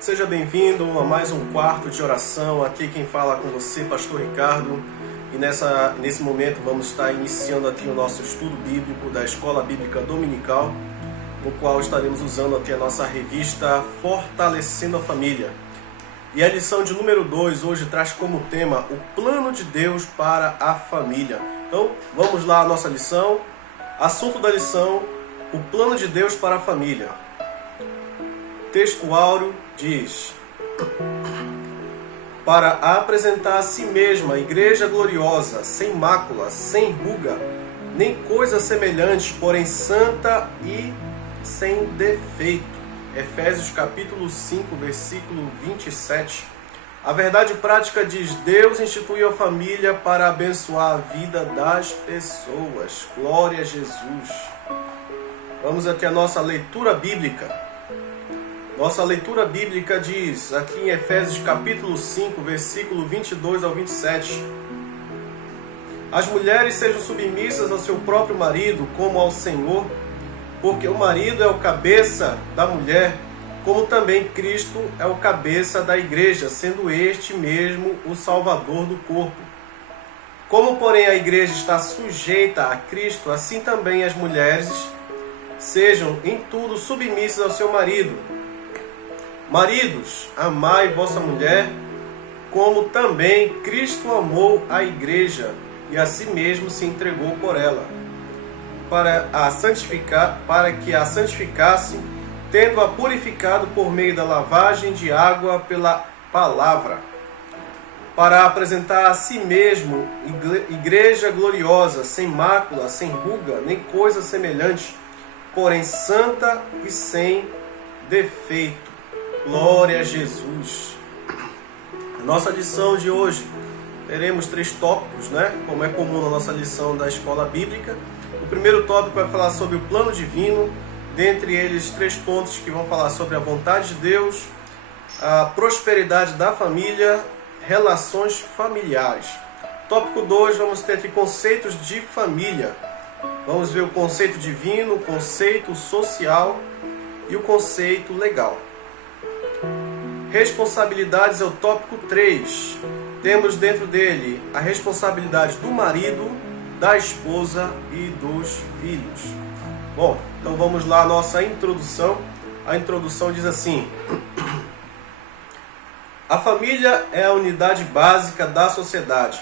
Seja bem-vindo a mais um quarto de oração. Aqui quem fala com você, Pastor Ricardo. E nesse momento vamos estar iniciando aqui o nosso estudo bíblico da Escola Bíblica Dominical, no qual estaremos usando aqui a nossa revista Fortalecendo a Família. E a lição de número 2 hoje traz como tema o plano de Deus para a família. Então, vamos lá à nossa lição. Assunto da lição, o plano de Deus para a família. Texto áureo diz: para apresentar a si mesma a igreja gloriosa, sem mácula, sem ruga, nem coisa semelhante, porém santa e sem defeito. Efésios capítulo 5, versículo 27. A verdade prática diz: Deus instituiu a família para abençoar a vida das pessoas. Glória a Jesus. Vamos aqui à nossa leitura bíblica. Nossa leitura bíblica diz, aqui em Efésios capítulo 5, versículo 22 ao 27. As mulheres sejam submissas ao seu próprio marido, como ao Senhor, porque o marido é o cabeça da mulher, como também Cristo é o cabeça da igreja, sendo este mesmo o Salvador do corpo. Como, porém, a igreja está sujeita a Cristo, assim também as mulheres sejam em tudo submissas ao seu marido. Maridos, amai vossa mulher, como também Cristo amou a igreja e a si mesmo se entregou por ela, para que a santificasse, tendo-a purificado por meio da lavagem de água pela palavra, para apresentar a si mesmo igreja gloriosa, sem mácula, sem ruga, nem coisa semelhante, porém santa e sem defeito. Glória a Jesus. Nossa lição de hoje, teremos 3 tópicos, como é comum na nossa lição da escola bíblica. O primeiro tópico vai falar sobre o plano divino, dentre eles 3 pontos que vão falar sobre a vontade de Deus, a prosperidade da família, relações familiares. Tópico 2, vamos ter aqui conceitos de família. Vamos ver o conceito divino, o conceito social e o conceito legal. Responsabilidades é o tópico 3. Temos dentro dele a responsabilidade do marido, da esposa e dos filhos. Bom, então vamos lá à nossa introdução. A introdução diz assim: a família é a unidade básica da sociedade,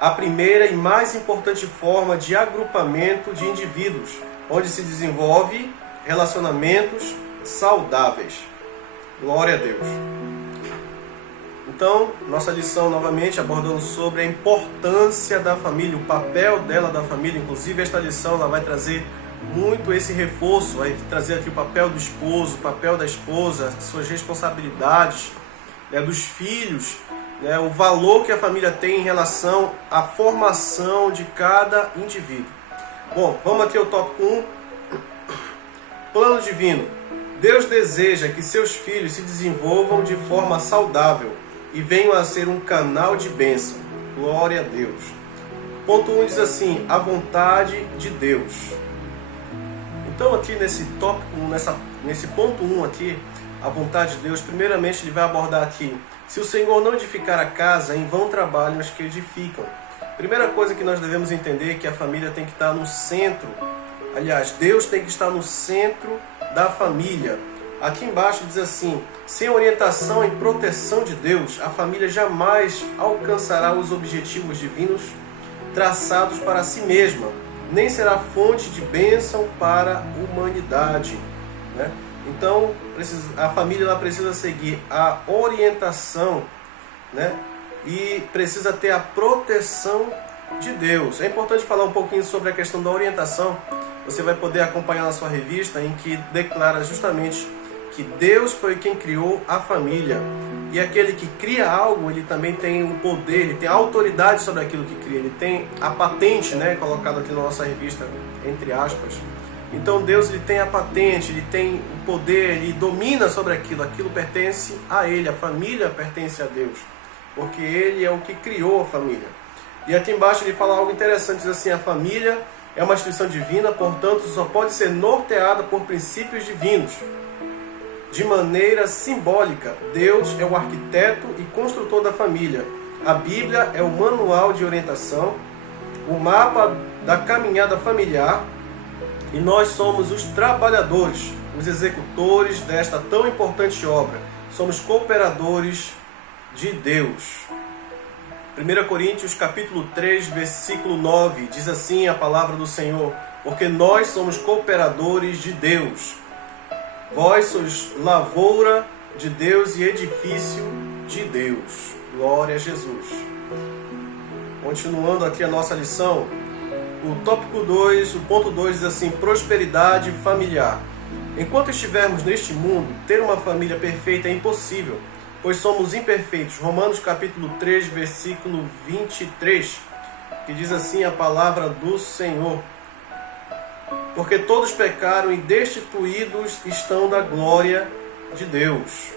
a primeira e mais importante forma de agrupamento de indivíduos, onde se desenvolve relacionamentos saudáveis. Glória a Deus. Então, nossa lição novamente abordando sobre a importância da família, o papel dela da família. Inclusive esta lição ela vai trazer muito esse reforço, vai trazer aqui o papel do esposo, o papel da esposa, as suas responsabilidades, dos filhos, o valor que a família tem em relação à formação de cada indivíduo. Bom, vamos aqui ao tópico 1. Plano divino. Deus deseja que seus filhos se desenvolvam de forma saudável e venham a ser um canal de bênção. Glória a Deus. Ponto 1 diz assim: a vontade de Deus. Então aqui nesse tópico, nesse ponto 1 aqui, a vontade de Deus, primeiramente ele vai abordar aqui: se o Senhor não edificar a casa, em vão trabalham os que edificam. Primeira coisa que nós devemos entender é que a família tem que estar no centro. Aliás, Deus tem que estar no centro da família. Aqui embaixo diz assim: sem orientação e proteção de Deus, a família jamais alcançará os objetivos divinos traçados para si mesma, nem será fonte de bênção para a humanidade. Então, a família ela precisa seguir a orientação, e precisa ter a proteção de Deus. É importante falar um pouquinho sobre a questão da orientação. Você vai poder acompanhar na sua revista, em que declara justamente que Deus foi quem criou a família. E aquele que cria algo, ele também tem o poder, ele tem a autoridade sobre aquilo que cria. Ele tem a patente, colocado aqui na nossa revista, entre aspas. Então Deus ele tem a patente, ele tem o poder, ele domina sobre aquilo. Aquilo pertence a ele, a família pertence a Deus, porque ele é o que criou a família. E aqui embaixo ele fala algo interessante, diz assim: a família é uma instituição divina, portanto só pode ser norteada por princípios divinos. de maneira simbólica. Deus é o arquiteto e construtor da família. A Bíblia é o manual de orientação, o mapa da caminhada familiar, e nós somos os trabalhadores, os executores desta tão importante obra. Somos cooperadores de Deus. 1 Coríntios capítulo 3, versículo 9, diz assim a palavra do Senhor: porque nós somos cooperadores de Deus. Vós sois lavoura de Deus e edifício de Deus. Glória a Jesus. Continuando aqui a nossa lição, o tópico 2, o ponto 2 diz assim: prosperidade familiar. Enquanto estivermos neste mundo, ter uma família perfeita é impossível, pois somos imperfeitos. Romanos capítulo 3, versículo 23, que diz assim a palavra do Senhor: porque todos pecaram e destituídos estão da glória de Deus.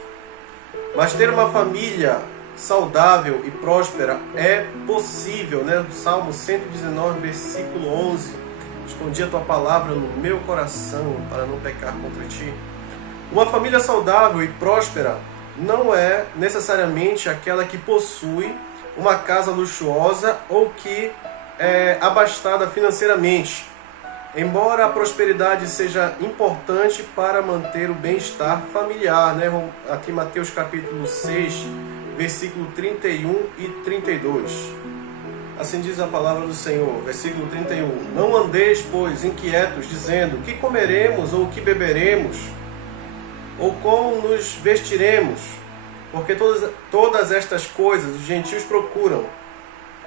Mas ter uma família saudável e próspera é possível, né? Salmo 119, versículo 11. Escondi a tua palavra no meu coração para não pecar contra ti. Uma família saudável e próspera não é necessariamente aquela que possui uma casa luxuosa ou que é abastada financeiramente. Embora a prosperidade seja importante para manter o bem-estar familiar, né? Aqui Mateus capítulo 6, versículo 31 e 32. Assim diz a palavra do Senhor, versículo 31. Não andeis, pois, inquietos, dizendo: que comeremos, ou que beberemos, ou como nos vestiremos? Porque todas estas coisas os gentios procuram.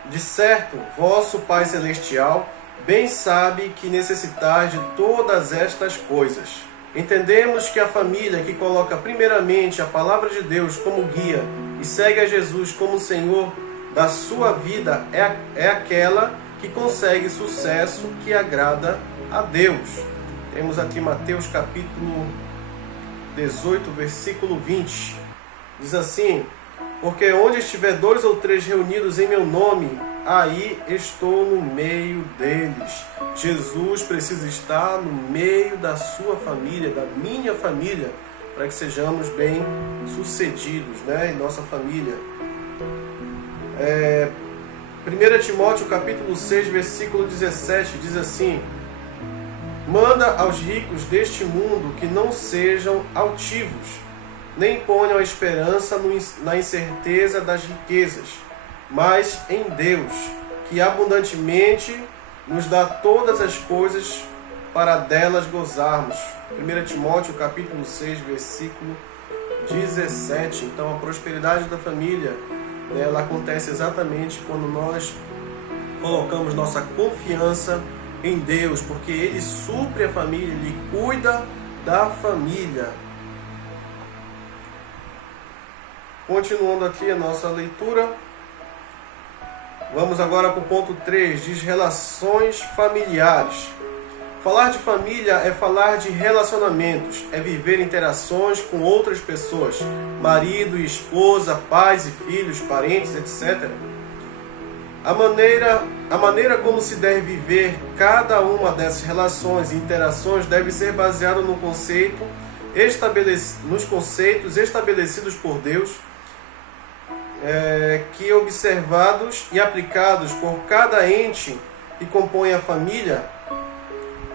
De certo, vosso Pai Celestial bem sabe que necessitais de todas estas coisas. Entendemos que a família que coloca primeiramente a palavra de Deus como guia e segue a Jesus como Senhor da sua vida é aquela que consegue sucesso que agrada a Deus. Temos aqui Mateus capítulo 18, versículo 20. Diz assim: porque onde estiver 2 ou 3 reunidos em meu nome, aí estou no meio deles. Jesus precisa estar no meio da sua família, da minha família, para que sejamos bem sucedidos, né, em nossa família. 1 Timóteo capítulo 6, versículo 17 diz assim: manda aos ricos deste mundo que não sejam altivos, nem ponham a esperança na incerteza das riquezas, mas em Deus, que abundantemente nos dá todas as coisas para delas gozarmos. 1 Timóteo capítulo 6, versículo 17. Então a prosperidade da família, né, ela acontece exatamente quando nós colocamos nossa confiança em Deus, porque Ele supre a família, Ele cuida da família. Continuando aqui a nossa leitura, vamos agora para o ponto 3, diz relações familiares. Falar de família é falar de relacionamentos, é viver interações com outras pessoas, marido e esposa, pais e filhos, parentes, etc. A maneira como se deve viver cada uma dessas relações e interações deve ser baseada nos conceitos estabelecidos por Deus, que observados e aplicados por cada ente que compõe a família,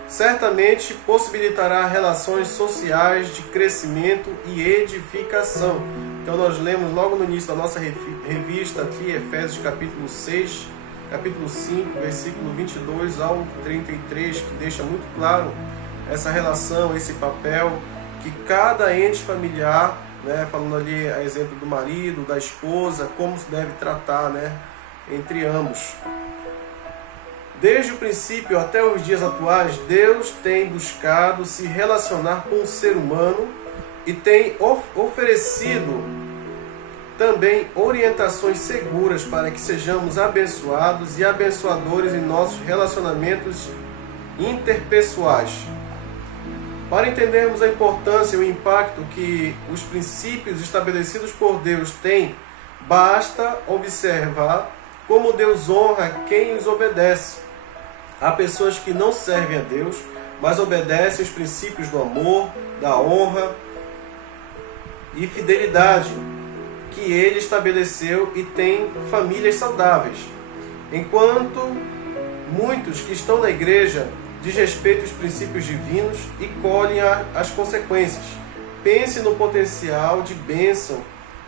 certamente possibilitará relações sociais de crescimento e edificação. Então nós lemos logo no início da nossa revista aqui, Efésios capítulo 6, capítulo 5, versículo 22 ao 33, que deixa muito claro essa relação, esse papel que cada ente familiar, né, falando ali a exemplo do marido, da esposa, como se deve tratar, né, entre ambos. Desde o princípio até os dias atuais, Deus tem buscado se relacionar com o ser humano e tem oferecido também orientações seguras para que sejamos abençoados e abençoadores em nossos relacionamentos interpessoais. Para entendermos a importância e o impacto que os princípios estabelecidos por Deus têm, basta observar como Deus honra quem os obedece. Há pessoas que não servem a Deus, mas obedecem os princípios do amor, da honra e fidelidade que Ele estabeleceu e tem famílias saudáveis. Enquanto muitos que estão na igreja desrespeitam os princípios divinos e colhem as consequências. Pense no potencial de bênção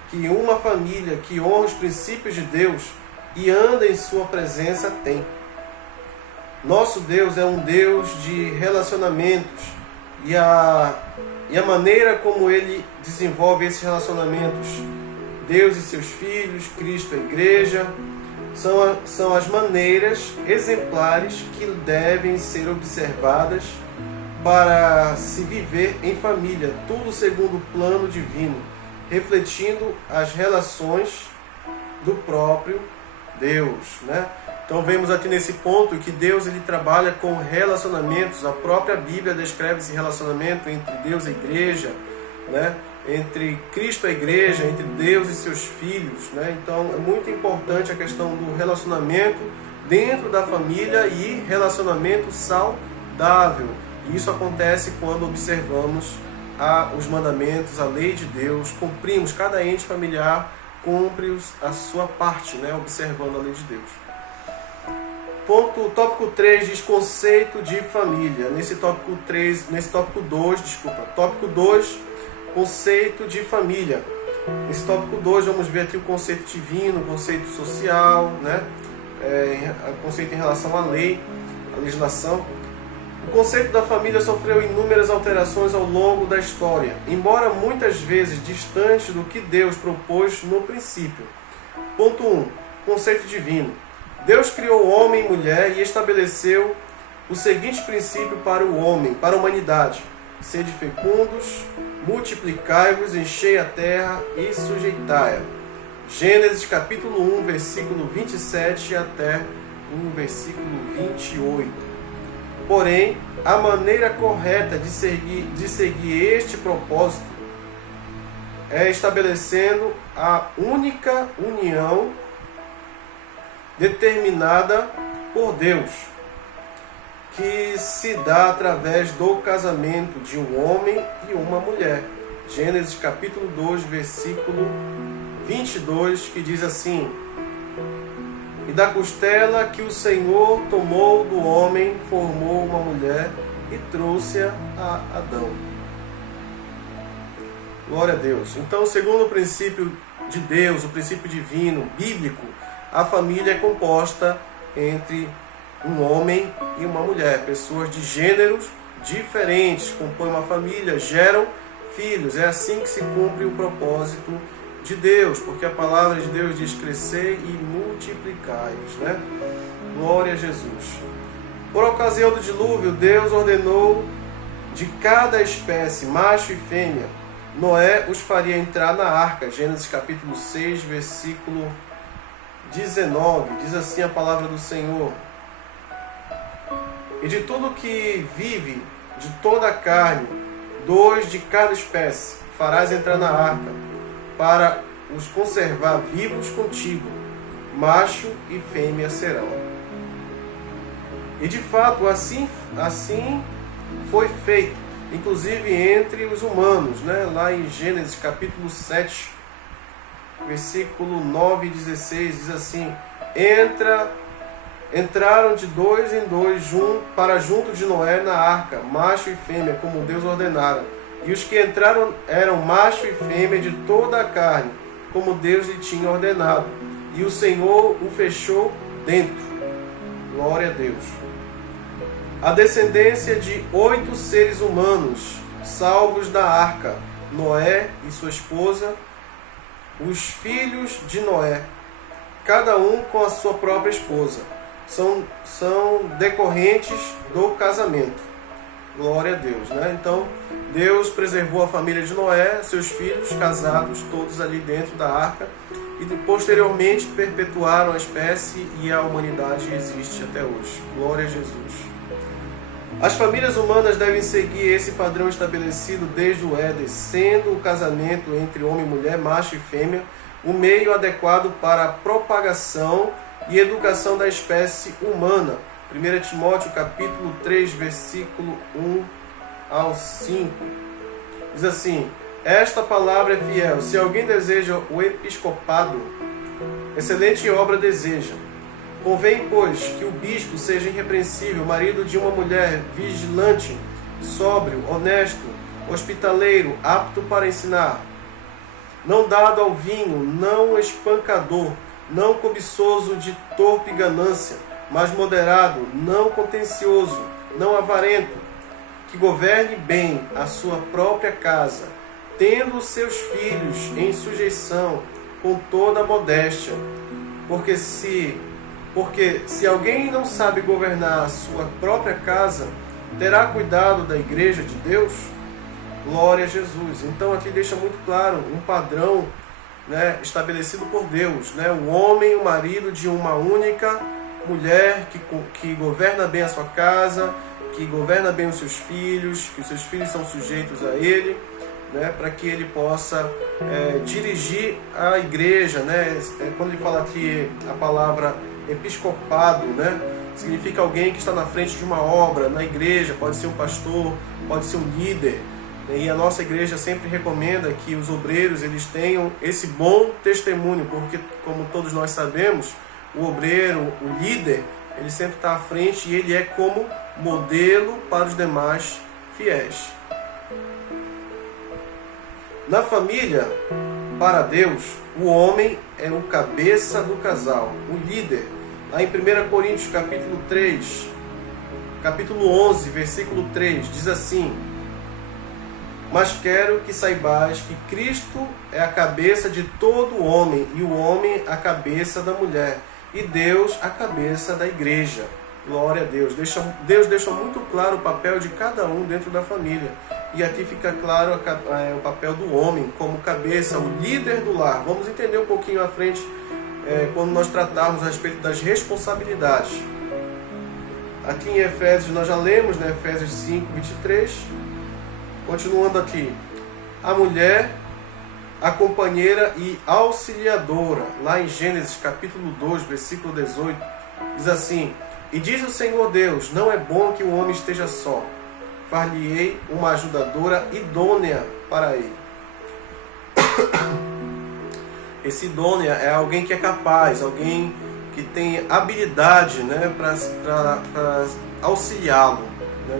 que uma família que honra os princípios de Deus e anda em sua presença tem. Nosso Deus é um Deus de relacionamentos e a maneira como Ele desenvolve esses relacionamentos, Deus e seus filhos, Cristo e a igreja, são as maneiras exemplares que devem ser observadas para se viver em família, tudo segundo o plano divino, refletindo as relações do próprio Deus, né? Então vemos aqui nesse ponto que Deus ele trabalha com relacionamentos. A própria Bíblia descreve esse relacionamento entre Deus e a igreja, né? Entre Cristo e a igreja, entre Deus e seus filhos, né? Então é muito importante a questão do relacionamento dentro da família e relacionamento saudável. E isso acontece quando observamos os mandamentos, a lei de Deus, cumprimos, cada ente familiar cumpre a sua parte, né? Observando a lei de Deus. Tópico 3 diz conceito de família. Tópico 2, conceito de família. Nesse tópico 2 vamos ver aqui o conceito divino, o conceito social, né? O conceito em relação à lei, à legislação. O conceito da família sofreu inúmeras alterações ao longo da história, embora muitas vezes distante do que Deus propôs no princípio. Ponto 1. Conceito divino. Deus criou homem e mulher e estabeleceu o seguinte princípio para o homem, para a humanidade: sede fecundos, multiplicai-vos, enchei a terra e sujeitai-a. Gênesis capítulo 1, versículo 27 até o versículo 28. Porém, a maneira correta de seguir este propósito é estabelecendo a única união determinada por Deus, que se dá através do casamento de um homem e uma mulher. Gênesis capítulo 2, versículo 22, que diz assim: E da costela que o Senhor tomou do homem, formou uma mulher e trouxe-a a Adão. Glória a Deus. Então, segundo o princípio de Deus, o princípio divino, bíblico, a família é composta entre um homem e uma mulher. Pessoas de gêneros diferentes compõem uma família, geram filhos. É assim que se cumpre o propósito de Deus, porque a palavra de Deus diz: crescer e multiplicai-vos, né? Glória a Jesus. Por ocasião do dilúvio, Deus ordenou de cada espécie, macho e fêmea, Noé os faria entrar na arca. Gênesis capítulo 6, versículo 19, diz assim a palavra do Senhor: E de tudo que vive, de toda a carne, 2 de cada espécie farás entrar na arca, para os conservar vivos contigo, macho e fêmea serão. E de fato assim foi feito, inclusive entre os humanos, né? Lá em Gênesis capítulo 7, versículo 9 e 16, diz assim: Entraram de 2 em 2 para junto de Noé na arca, macho e fêmea, como Deus ordenara. E os que entraram eram macho e fêmea de toda a carne, como Deus lhe tinha ordenado. E o Senhor o fechou dentro. Glória a Deus. A descendência de 8 seres humanos, salvos da arca: Noé e sua esposa, os filhos de Noé, cada um com a sua própria esposa, são decorrentes do casamento. Glória a Deus, né? Então, Deus preservou a família de Noé, seus filhos casados, todos ali dentro da arca, e posteriormente perpetuaram a espécie, e a humanidade existe até hoje. Glória a Jesus. As famílias humanas devem seguir esse padrão estabelecido desde o Éden, sendo o casamento entre homem e mulher, macho e fêmea, o meio adequado para a propagação e educação da espécie humana. 1 Timóteo capítulo 3, versículo 1 ao 5. Diz assim: Esta palavra é fiel. Se alguém deseja o episcopado, excelente obra deseja. Convém, pois, que o bispo seja irrepreensível, marido de uma mulher, vigilante, sóbrio, honesto, hospitaleiro, apto para ensinar, não dado ao vinho, não espancador, não cobiçoso de torpe ganância, mas moderado, não contencioso, não avarento, que governe bem a sua própria casa, tendo os seus filhos em sujeição com toda a modéstia. Porque se alguém não sabe governar a sua própria casa, terá cuidado da igreja de Deus? Glória a Jesus. Então aqui deixa muito claro um padrão, né, estabelecido por Deus, né? O homem, o marido de uma única mulher que governa bem a sua casa, que governa bem os seus filhos, que os seus filhos são sujeitos a ele, né, para que ele possa dirigir a igreja, né? Quando ele fala aqui a palavra episcopado, né, significa alguém que está na frente de uma obra na igreja, pode ser um pastor, pode ser um líder. E a nossa igreja sempre recomenda que os obreiros eles tenham esse bom testemunho, porque, como todos nós sabemos, o obreiro, o líder, ele sempre está à frente e ele é como modelo para os demais fiéis. Na família, para Deus, o homem é o cabeça do casal, o líder. Lá em 1 Coríntios capítulo 11, versículo 3, diz assim: mas quero que saibais que Cristo é a cabeça de todo homem, e o homem a cabeça da mulher, e Deus a cabeça da igreja. Glória a Deus. Deus deixa muito claro o papel de cada um dentro da família. E aqui fica claro o papel do homem como cabeça, o líder do lar. Vamos entender um pouquinho à frente quando nós tratarmos a respeito das responsabilidades. Aqui em Efésios, nós já lemos, né, Efésios 5, 23. Continuando aqui, a mulher, a companheira e auxiliadora, lá em Gênesis capítulo 2, versículo 18, diz assim: e diz o Senhor Deus, não é bom que o homem esteja só, far-lhe-ei uma ajudadora idônea para ele. Esse idônea é alguém que é capaz, alguém que tem habilidade, né, para auxiliá-lo.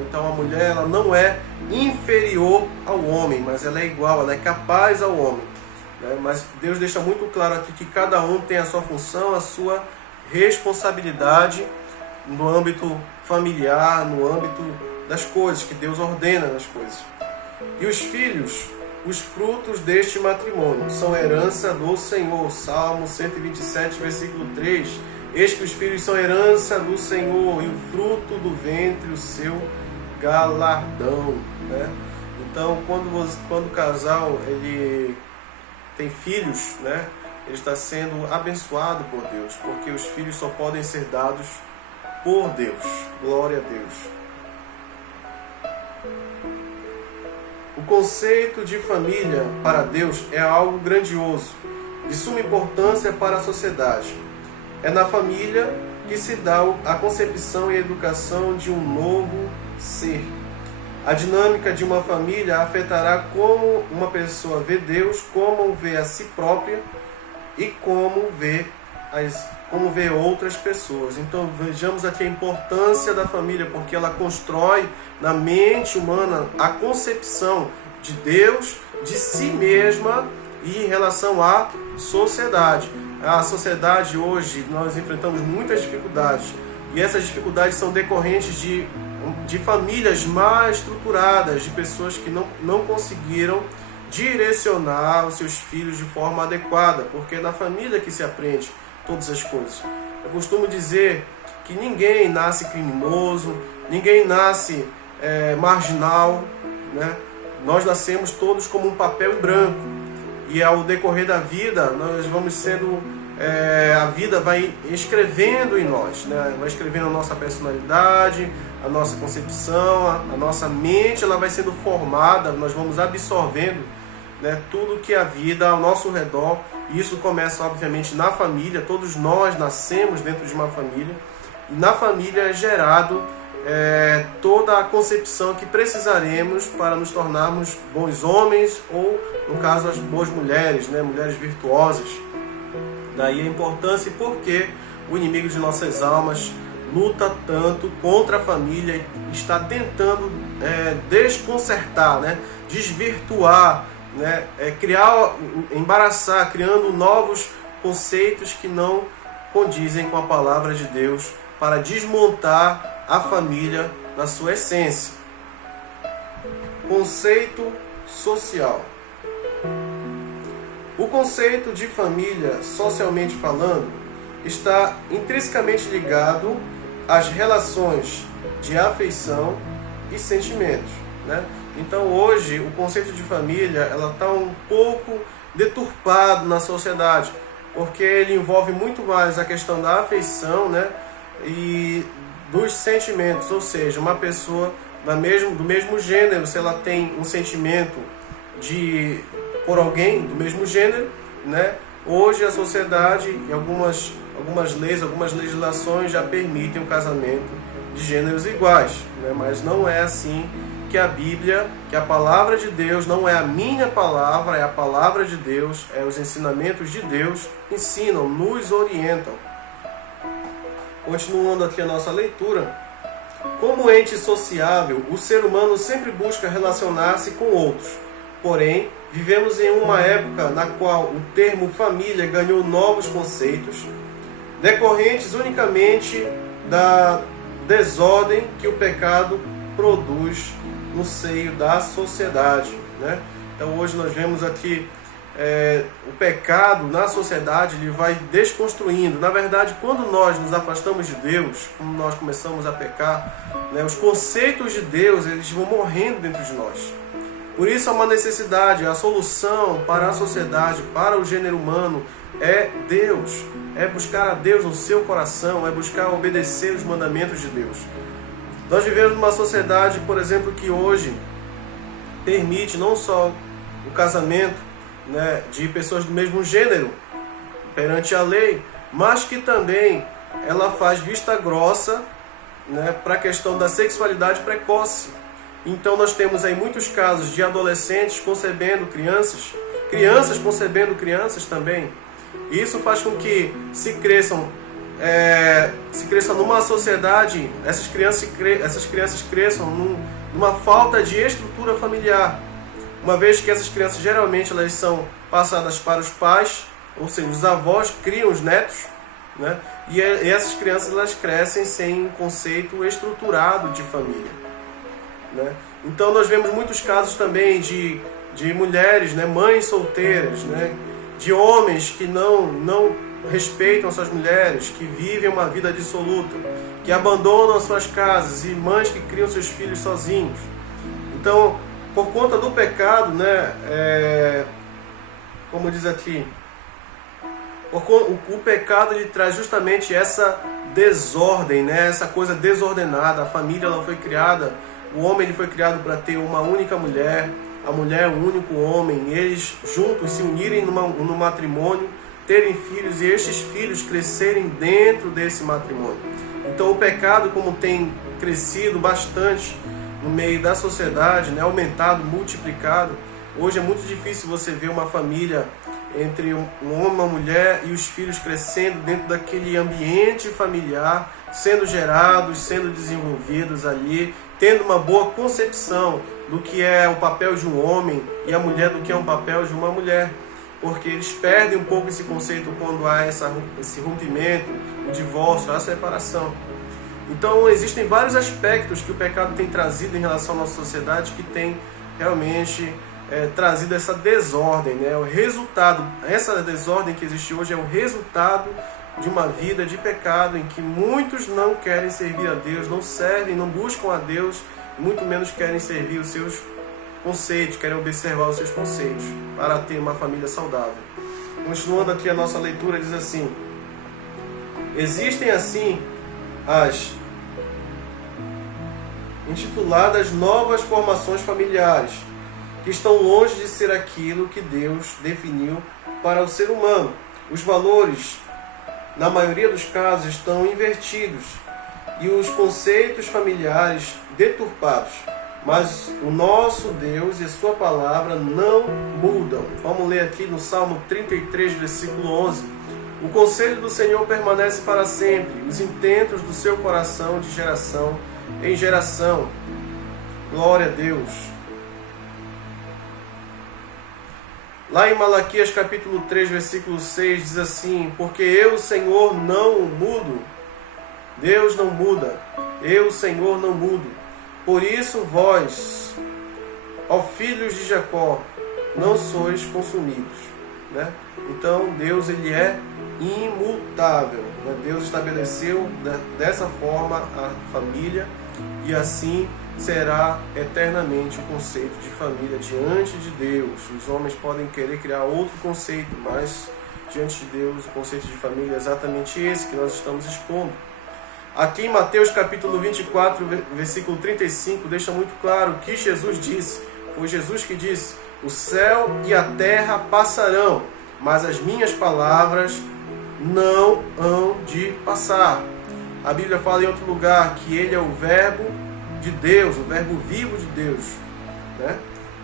Então a mulher ela não é inferior ao homem, mas ela é igual, ela é capaz ao homem, né? Mas Deus deixa muito claro aqui que cada um tem a sua função, a sua responsabilidade no âmbito familiar, no âmbito das coisas, que Deus ordena nas coisas. E os filhos, os frutos deste matrimônio, são herança do Senhor. Salmo 127, versículo 3. Eis que os filhos são herança do Senhor, e o fruto do ventre, o seu galardão, né? Então, quando o casal ele tem filhos, né, ele está sendo abençoado por Deus, porque os filhos só podem ser dados por Deus. Glória a Deus. O conceito de família para Deus é algo grandioso, de suma importância para a sociedade. É na família que se dá a concepção e a educação de um novo ser. A dinâmica de uma família afetará como uma pessoa vê Deus, como vê a si própria e como vê outras pessoas. Então vejamos aqui a importância da família, porque ela constrói na mente humana a concepção de Deus, de si mesma e em relação à sociedade. A sociedade hoje, nós enfrentamos muitas dificuldades, e essas dificuldades são decorrentes de famílias mal estruturadas, de pessoas que não conseguiram direcionar os seus filhos de forma adequada, porque é na família que se aprende todas as coisas. Eu costumo dizer que ninguém nasce criminoso, ninguém nasce marginal, né? Nós nascemos todos como um papel em branco, e ao decorrer da vida nós vamos sendo a vida vai escrevendo em nós, né? Vai escrevendo a nossa personalidade, a nossa concepção, a nossa mente, ela vai sendo formada, nós vamos absorvendo, né, tudo que a vida ao nosso redor. E isso começa obviamente na família. Todos nós nascemos dentro de uma família, e na família é gerado toda a concepção que precisaremos para nos tornarmos bons homens ou, no caso, as boas mulheres, né? Mulheres virtuosas. Daí a importância e por que o inimigo de nossas almas luta tanto contra a família e está tentando desconcertar, né? Desvirtuar, né? Embaraçar, criando novos conceitos que não condizem com a palavra de Deus para desmontar a família na sua essência. Conceito social. O conceito de família, socialmente falando, está intrinsecamente ligado às relações de afeição e sentimentos, né? Então hoje o conceito de família está um pouco deturpado na sociedade, porque ele envolve muito mais a questão da afeição, né? E dos sentimentos, ou seja, uma pessoa do mesmo gênero, se ela tem um sentimento por alguém do mesmo gênero, né? Hoje a sociedade e algumas leis, algumas legislações já permitem o casamento de gêneros iguais, né? Mas não é assim que a Bíblia, que a palavra de Deus, não é a minha palavra, é a palavra de Deus, os ensinamentos de Deus ensinam, nos orientam. Continuando aqui a nossa leitura, como ente sociável, o ser humano sempre busca relacionar-se com outros. Porém, vivemos em uma época na qual o termo família ganhou novos conceitos, decorrentes unicamente da desordem que o pecado produz no seio da sociedade, né? Então hoje nós vemos aqui o pecado na sociedade, ele vai desconstruindo. Na verdade, quando nós nos afastamos de Deus, quando nós começamos a pecar, né, os conceitos de Deus eles vão morrendo dentro de nós. Por isso há uma necessidade, a solução para a sociedade, para o gênero humano é Deus, é buscar a Deus no seu coração, é buscar obedecer os mandamentos de Deus. Nós vivemos numa sociedade, por exemplo, que hoje permite não só o casamento, né, de pessoas do mesmo gênero perante a lei, mas que também ela faz vista grossa, né, para a questão da sexualidade precoce. Então nós temos aí muitos casos de adolescentes concebendo crianças, crianças concebendo crianças também. E isso faz com que se cresça numa sociedade, essas crianças cresçam numa falta de estrutura familiar. Uma vez que essas crianças geralmente elas são passadas para os pais, ou seja, os avós criam os netos, né? E essas crianças elas crescem sem um conceito estruturado de família, né? Então nós vemos muitos casos também de mulheres, né, mães solteiras, né, de homens que não respeitam suas mulheres, que vivem uma vida dissoluta, que abandonam as suas casas, e mães que criam seus filhos sozinhos. Então, por conta do pecado, né, como diz aqui, o pecado ele traz justamente essa desordem, né, essa coisa desordenada. A família ela foi criada, o homem ele foi criado para ter uma única mulher, a mulher um único homem, eles juntos se unirem no matrimônio, terem filhos e estes filhos crescerem dentro desse matrimônio. Então o pecado, como tem crescido bastante no meio da sociedade, né, aumentado, multiplicado, hoje é muito difícil você ver uma família entre um homem e uma mulher e os filhos crescendo dentro daquele ambiente familiar, sendo gerados, sendo desenvolvidos ali, tendo uma boa concepção do que é o papel de um homem e a mulher do que é o papel de uma mulher. Porque eles perdem um pouco esse conceito quando há esse rompimento, o divórcio, a separação. Então existem vários aspectos que o pecado tem trazido em relação à nossa sociedade que tem realmente trazido essa desordem, né? O resultado, essa desordem que existe hoje é o resultado de uma vida de pecado em que muitos não querem servir a Deus, não servem, não buscam a Deus, muito menos querem servir os seus conceitos, querem observar os seus conceitos para ter uma família saudável. Continuando aqui a nossa leitura, diz assim: existem assim as intituladas novas formações familiares, que estão longe de ser aquilo que Deus definiu para o ser humano. Os valores, na maioria dos casos, estão invertidos e os conceitos familiares deturpados. Mas o nosso Deus e sua palavra não mudam. Vamos ler aqui no Salmo 33, versículo 11. O conselho do Senhor permanece para sempre, os intentos do seu coração de geração em geração. Glória a Deus. Lá em Malaquias capítulo 3, versículo 6, diz assim: porque eu, Senhor, não mudo. Deus não muda. Eu, Senhor, não mudo. Por isso vós, ó filhos de Jacó, não sois consumidos. Né? Então Deus, ele é imutável. Né? Deus estabeleceu dessa forma a família e assim será eternamente o conceito de família diante de Deus. Os homens podem querer criar outro conceito, mas diante de Deus o conceito de família é exatamente esse que nós estamos expondo. Aqui em Mateus capítulo 24, versículo 35, deixa muito claro o que Jesus disse. Foi Jesus que disse: o céu e a terra passarão, mas as minhas palavras não hão de passar. A Bíblia fala em outro lugar que ele é o verbo de Deus, o verbo vivo de Deus. Né?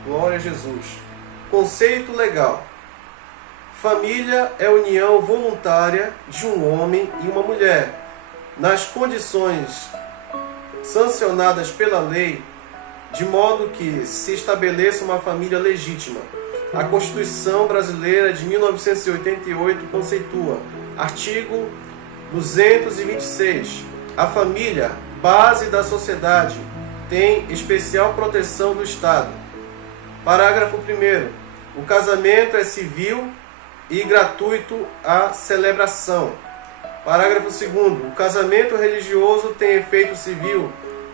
Glória a Jesus. Conceito legal. Família é a união voluntária de um homem e uma mulher, nas condições sancionadas pela lei, de modo que se estabeleça uma família legítima. A Constituição Brasileira de 1988 conceitua, artigo 226, a família, base da sociedade, tem especial proteção do Estado. Parágrafo 1º. O casamento é civil e gratuito à celebração. Parágrafo 2º. O casamento religioso tem efeito civil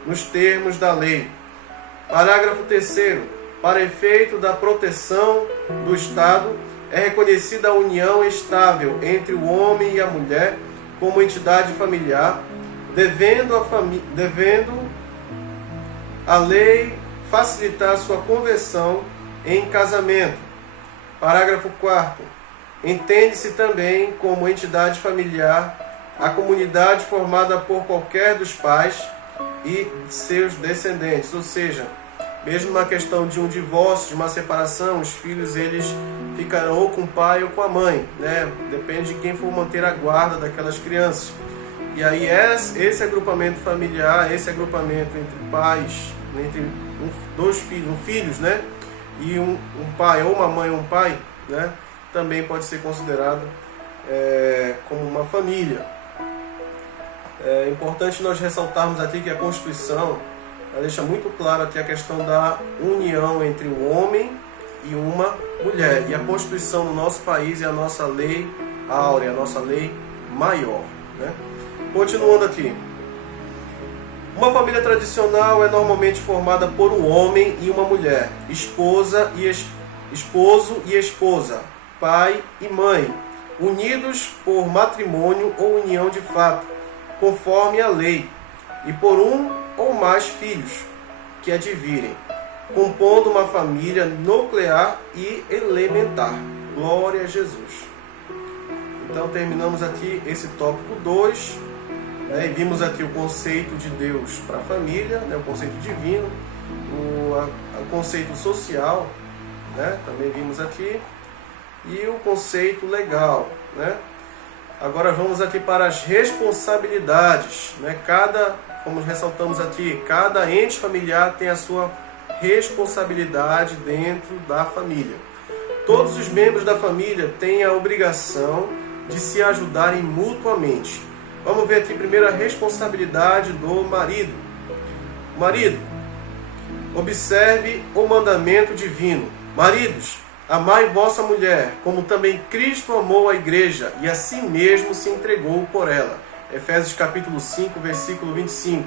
nos termos da lei. Parágrafo 3º. Para efeito da proteção do Estado, é reconhecida a união estável entre o homem e a mulher como entidade familiar, devendo a lei facilitar sua conversão em casamento. Parágrafo 4º. Entende-se também como entidade familiar a comunidade formada por qualquer dos pais e seus descendentes. Ou seja, mesmo na questão de um divórcio, de uma separação, os filhos eles ficarão ou com o pai ou com a mãe, né? Depende de quem for manter a guarda daquelas crianças. E aí esse agrupamento familiar, esse agrupamento entre pais, entre dois filhos, né? E um pai, ou uma mãe ou um pai, né? Também pode ser considerado como uma família. É importante nós ressaltarmos aqui que a Constituição deixa muito claro aqui a questão da união entre um homem e uma mulher. E a Constituição no nosso país é a nossa lei áurea, a nossa lei maior. Né? Continuando aqui. Uma família tradicional é normalmente formada por um homem e uma mulher, esposo e esposa, pai e mãe, unidos por matrimônio ou união de fato, conforme a lei, e por um ou mais filhos que advirem, compondo uma família nuclear e elementar. Glória a Jesus. Então terminamos aqui esse tópico 2, né, e vimos aqui o conceito de Deus para a família, né, o conceito divino, o conceito social, né, também vimos aqui, e o conceito legal. Né? Agora vamos aqui para as responsabilidades. Né? Como ressaltamos aqui, cada ente familiar tem a sua responsabilidade dentro da família. Todos os membros da família têm a obrigação de se ajudarem mutuamente. Vamos ver aqui primeiro a responsabilidade do marido. Marido, observe o mandamento divino. Maridos, amai vossa mulher, como também Cristo amou a igreja e a si mesmo se entregou por ela. Efésios capítulo 5, versículo 25.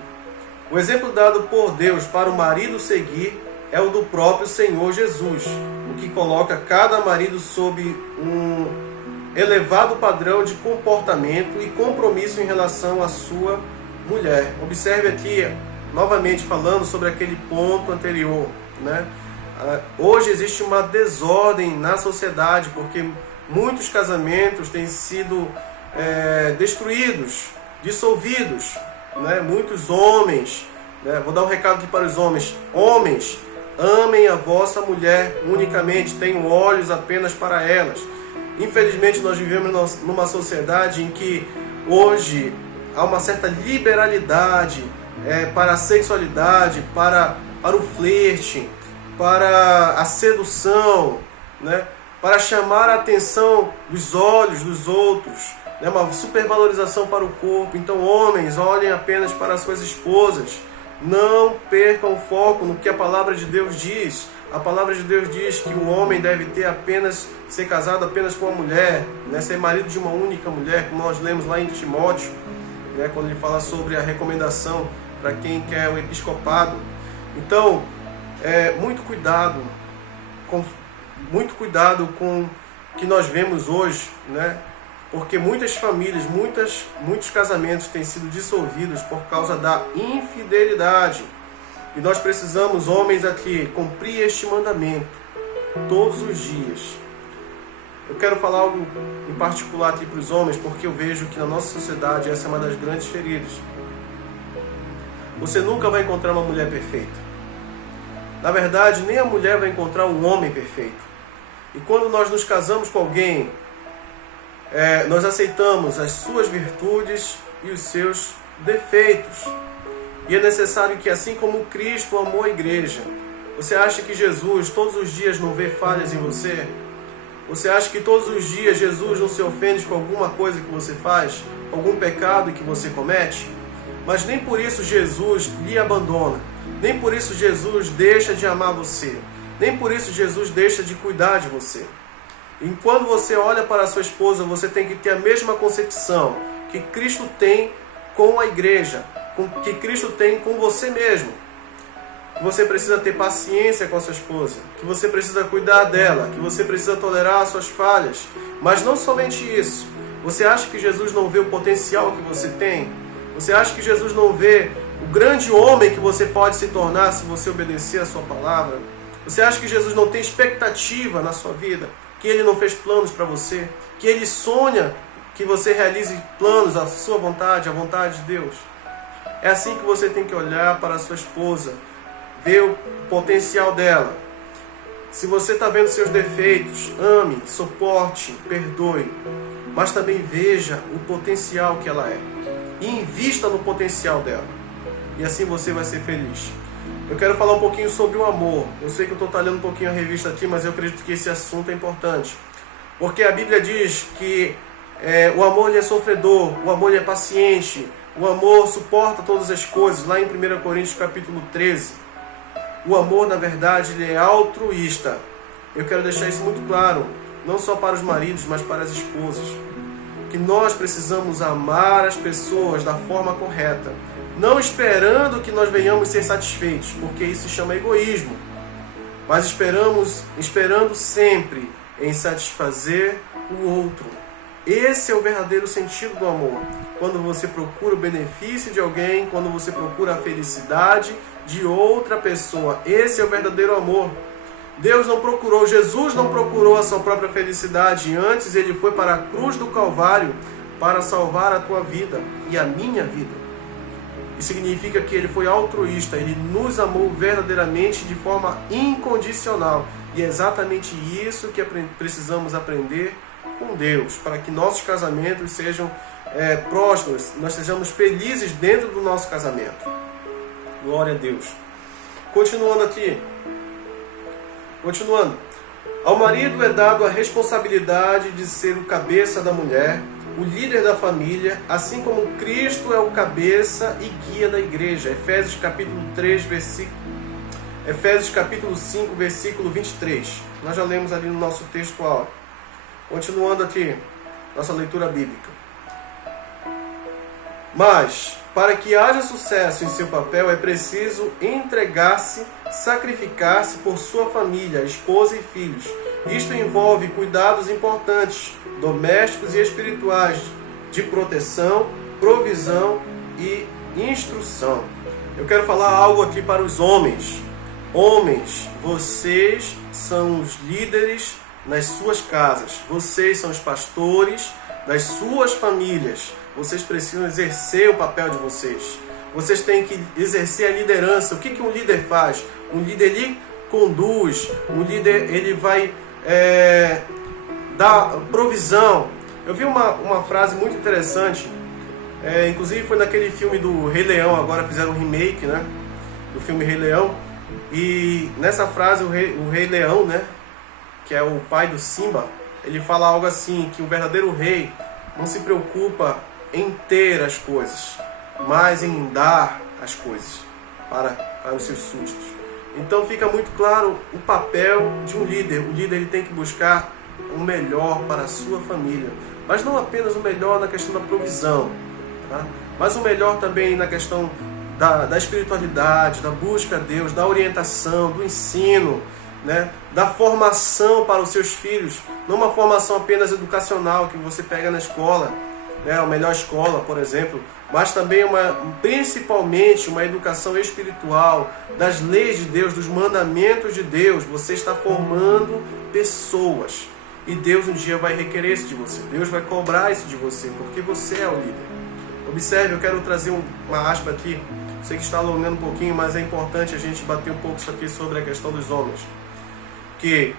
O exemplo dado por Deus para o marido seguir é o do próprio Senhor Jesus, o que coloca cada marido sob um elevado padrão de comportamento e compromisso em relação à sua mulher. Observe aqui, novamente falando sobre aquele ponto anterior, né? Hoje existe uma desordem na sociedade, porque muitos casamentos têm sido destruídos, dissolvidos, né, muitos homens, né, vou dar um recado aqui para os homens. Homens, amem a vossa mulher unicamente, tenham olhos apenas para elas. Infelizmente nós vivemos numa sociedade em que hoje há uma certa liberalidade para a sexualidade, para o flerte, para a sedução, né? Para chamar a atenção dos olhos dos outros, né? Uma supervalorização para o corpo. Então, homens, olhem apenas para as suas esposas. Não percam o foco no que a palavra de Deus diz. A palavra de Deus diz que o homem deve ser casado apenas com a mulher, né? Ser marido de uma única mulher, como nós lemos lá em Timóteo, né? Quando ele fala sobre a recomendação para quem quer o episcopado. Então, muito cuidado com o que nós vemos hoje, né? Porque muitas famílias, muitos casamentos têm sido dissolvidos por causa da infidelidade. E nós precisamos, homens aqui, cumprir este mandamento todos os dias. Eu quero falar algo em particular aqui para os homens, porque eu vejo que na nossa sociedade essa é uma das grandes feridas. Você nunca vai encontrar uma mulher perfeita. Na verdade, nem a mulher vai encontrar um homem perfeito. E quando nós nos casamos com alguém, nós aceitamos as suas virtudes e os seus defeitos. E é necessário que, assim como Cristo amou a igreja, você acha que Jesus todos os dias não vê falhas em você? Você acha que todos os dias Jesus não se ofende com alguma coisa que você faz? Algum pecado que você comete? Mas nem por isso Jesus lhe abandona. Nem por isso Jesus deixa de amar você. Nem por isso Jesus deixa de cuidar de você. E quando você olha para a sua esposa, você tem que ter a mesma concepção que Cristo tem com a igreja, que Cristo tem com você mesmo. Que você precisa ter paciência com a sua esposa, que você precisa cuidar dela, que você precisa tolerar as suas falhas. Mas não somente isso. Você acha que Jesus não vê o potencial que você tem? Você acha que Jesus não vê o grande homem que você pode se tornar se você obedecer a sua palavra? Você acha que Jesus não tem expectativa na sua vida? Que Ele não fez planos para você? Que Ele sonha que você realize planos, a sua vontade, a vontade de Deus? É assim que você tem que olhar para a sua esposa, ver o potencial dela. Se você está vendo seus defeitos, ame, suporte, perdoe, mas também veja o potencial que ela é e invista no potencial dela. E assim você vai ser feliz. Eu quero falar um pouquinho sobre o amor. Eu sei que eu estou talhando um pouquinho a revista aqui, mas eu acredito que esse assunto é importante. Porque a Bíblia diz que o amor ele é sofredor, o amor ele é paciente, o amor suporta todas as coisas. Lá em 1 Coríntios capítulo 13. O amor, na verdade, ele é altruísta. Eu quero deixar isso muito claro, não só para os maridos, mas para as esposas. Que nós precisamos amar as pessoas da forma correta. Não esperando que nós venhamos ser satisfeitos, porque isso se chama egoísmo. Mas esperando sempre em satisfazer o outro. Esse é o verdadeiro sentido do amor. Quando você procura o benefício de alguém, quando você procura a felicidade de outra pessoa. Esse é o verdadeiro amor. Jesus não procurou a sua própria felicidade. Antes ele foi para a cruz do Calvário para salvar a tua vida e a minha vida. Isso significa que ele foi altruísta, ele nos amou verdadeiramente de forma incondicional. E é exatamente isso que precisamos aprender com Deus, para que nossos casamentos sejam prósperos, nós sejamos felizes dentro do nosso casamento. Glória a Deus. Continuando. Ao marido é dado a responsabilidade de ser o cabeça da mulher, o líder da família, assim como Cristo é o cabeça e guia da igreja. Efésios capítulo 5, versículo 23. Nós já lemos ali no nosso texto áureo. Continuando aqui, nossa leitura bíblica. Mas, para que haja sucesso em seu papel, é preciso entregar-se, sacrificar-se por sua família, esposa e filhos. Isto envolve cuidados importantes, domésticos e espirituais, de proteção, provisão e instrução. Eu quero falar algo aqui para os homens. Homens, vocês são os líderes nas suas casas. Vocês são os pastores das suas famílias. vocês precisam exercer o papel de vocês. Vocês têm que exercer a liderança. O que um líder faz? Um líder, ele conduz. Um líder, ele vai dar provisão. Eu vi uma frase muito interessante. Inclusive foi naquele filme do Rei Leão. Agora fizeram um remake, né, do filme Rei Leão. E nessa frase o Rei Leão, né, que é o pai do Simba, ele fala algo assim, que o verdadeiro rei não se preocupa em ter as coisas, mas em dar as coisas para os seus súditos. Então fica muito claro o papel de um líder. O líder, ele tem que buscar o melhor para a sua família, mas não apenas o melhor na questão da provisão, tá? Mas o melhor também na questão da espiritualidade, da busca a Deus, da orientação, do ensino, né? Da formação para os seus filhos, não uma formação apenas educacional que você pega na escola, né? A melhor escola, por exemplo, mas também principalmente uma educação espiritual, das leis de Deus, dos mandamentos de Deus. Você está formando pessoas e Deus um dia vai requerer isso de você, Deus vai cobrar isso de você, porque você é o líder. Observe, eu quero trazer uma aspa aqui, sei que está alongando um pouquinho, mas é importante a gente bater um pouco isso aqui sobre a questão dos homens. Que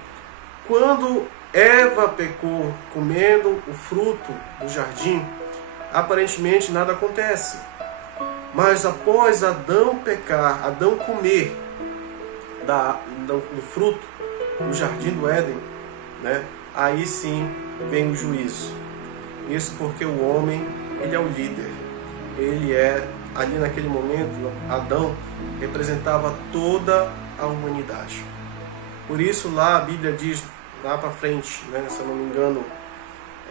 quando Eva pecou comendo o fruto do jardim, aparentemente nada acontece. Mas após Adão pecar, Adão comer do fruto do jardim do Éden, né, aí sim vem o juízo. Isso porque o homem, ele é o líder. Ele ali naquele momento, Adão representava toda a humanidade. Por isso lá a Bíblia diz, lá para frente, né, se eu não me engano,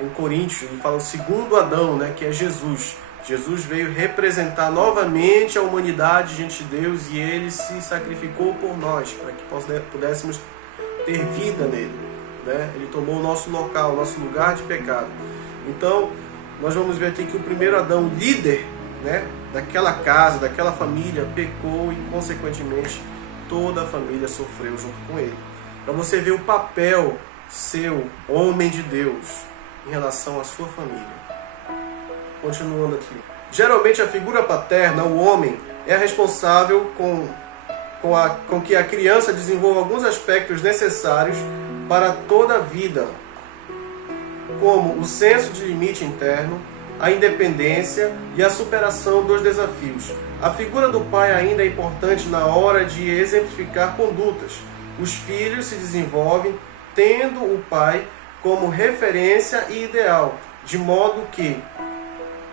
em Coríntios, ele fala o segundo Adão, né, que é Jesus. Jesus veio representar novamente a humanidade diante de Deus e ele se sacrificou por nós, para que pudéssemos ter vida nele, né? Ele tomou o nosso local, o nosso lugar de pecado. Então, nós vamos ver aqui que o primeiro Adão, líder, né, daquela casa, daquela família, pecou e, consequentemente, toda a família sofreu junto com ele. Para você ver o papel seu, homem de Deus, em relação à sua família. Continuando aqui. Geralmente a figura paterna, o homem, é a responsável com que a criança desenvolva alguns aspectos necessários para toda a vida, como o senso de limite interno, a independência e a superação dos desafios. A figura do pai ainda é importante na hora de exemplificar condutas. Os filhos se desenvolvem tendo o pai como referência e ideal, de modo que,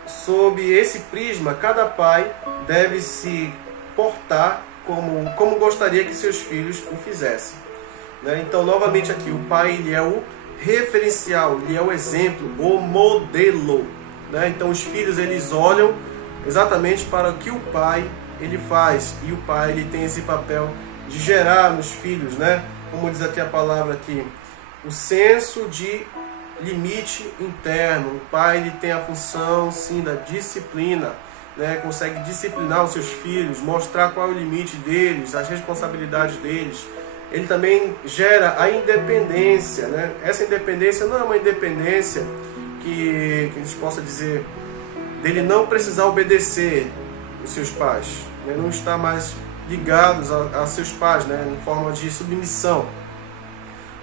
sob esse prisma, cada pai deve se portar como gostaria que seus filhos o fizessem, né? Então, novamente aqui, o pai, ele é o referencial, ele é o exemplo, o modelo, né? Então, os filhos, eles olham exatamente para o que o pai, ele faz, e o pai, ele tem esse papel de gerar nos filhos, né? Como diz aqui a palavra aqui, o senso de limite interno. O pai, ele tem a função, sim, da disciplina, né? Consegue disciplinar os seus filhos, mostrar qual é o limite deles, as responsabilidades deles. Ele também gera a independência, né? Essa independência não é uma independência que a gente possa dizer dele não precisar obedecer os seus pais, né? Não estar mais ligados a seus pais, né? Em forma de submissão.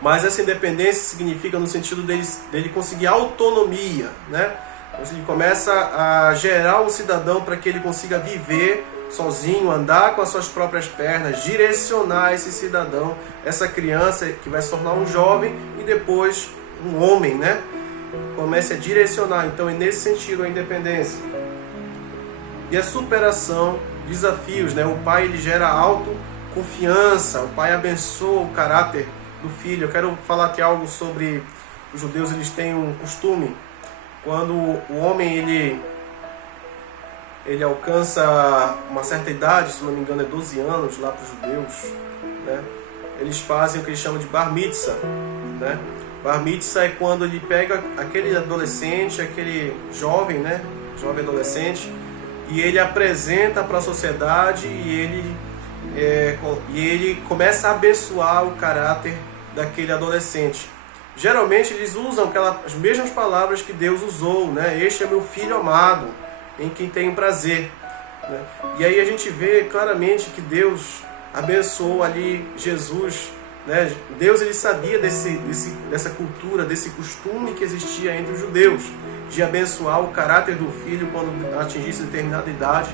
Mas essa independência significa no sentido dele conseguir autonomia, né? Ele começa a gerar um cidadão para que ele consiga viver sozinho, andar com as suas próprias pernas, direcionar esse cidadão, essa criança que vai se tornar um jovem e depois um homem, né? Comece a direcionar. Então é nesse sentido a independência. E a superação, desafios, né? O pai, ele gera autoconfiança, o pai abençoa o caráter do filho. Eu quero falar aqui algo sobre os judeus. Eles têm um costume, quando o homem ele alcança uma certa idade, se não me engano é 12 anos lá para os judeus, né? Eles fazem o que eles chamam de bar mitzvah, né? Bar mitzvah é quando ele pega aquele adolescente, aquele jovem, né? Jovem adolescente, e ele apresenta para a sociedade e ele começa a abençoar o caráter daquele adolescente. geralmente eles usam as mesmas palavras que Deus usou, né? Este é meu filho amado, em quem tenho prazer. Né? E aí a gente vê claramente que Deus abençoou ali Jesus. Né? Deus ele sabia dessa cultura, desse costume que existia entre os judeus, de abençoar o caráter do filho quando atingisse determinada idade,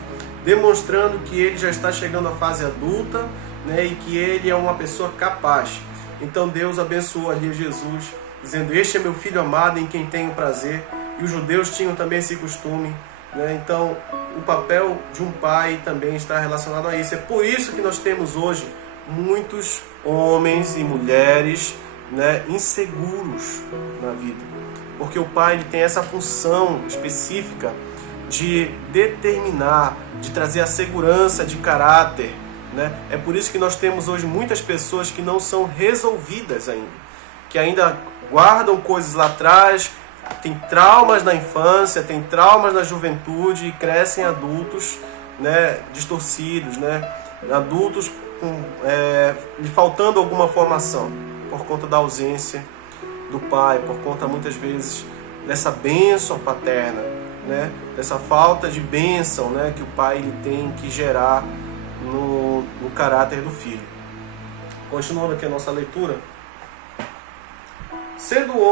demonstrando que ele já está chegando à fase adulta, né? E que ele é uma pessoa capaz. Então Deus abençoou ali Jesus, dizendo: este é meu filho amado em quem tenho prazer. E os judeus tinham também esse costume. Né? Então o papel de um pai também está relacionado a isso. É por isso que nós temos hoje muitos homens e mulheres, né, inseguros na vida. Porque o pai ele tem essa função específica de determinar, de trazer a segurança de caráter. Né? É por isso que nós temos hoje muitas pessoas que não são resolvidas ainda, que ainda guardam coisas lá atrás, tem traumas na infância, tem traumas na juventude e crescem adultos, né, distorcidos, né, adultos lhe faltando alguma formação por conta da ausência do pai, por conta muitas vezes dessa bênção paterna, né, dessa falta de bênção, né, que o pai ele tem que gerar no caráter do filho. Continuando aqui a nossa leitura. Sendo o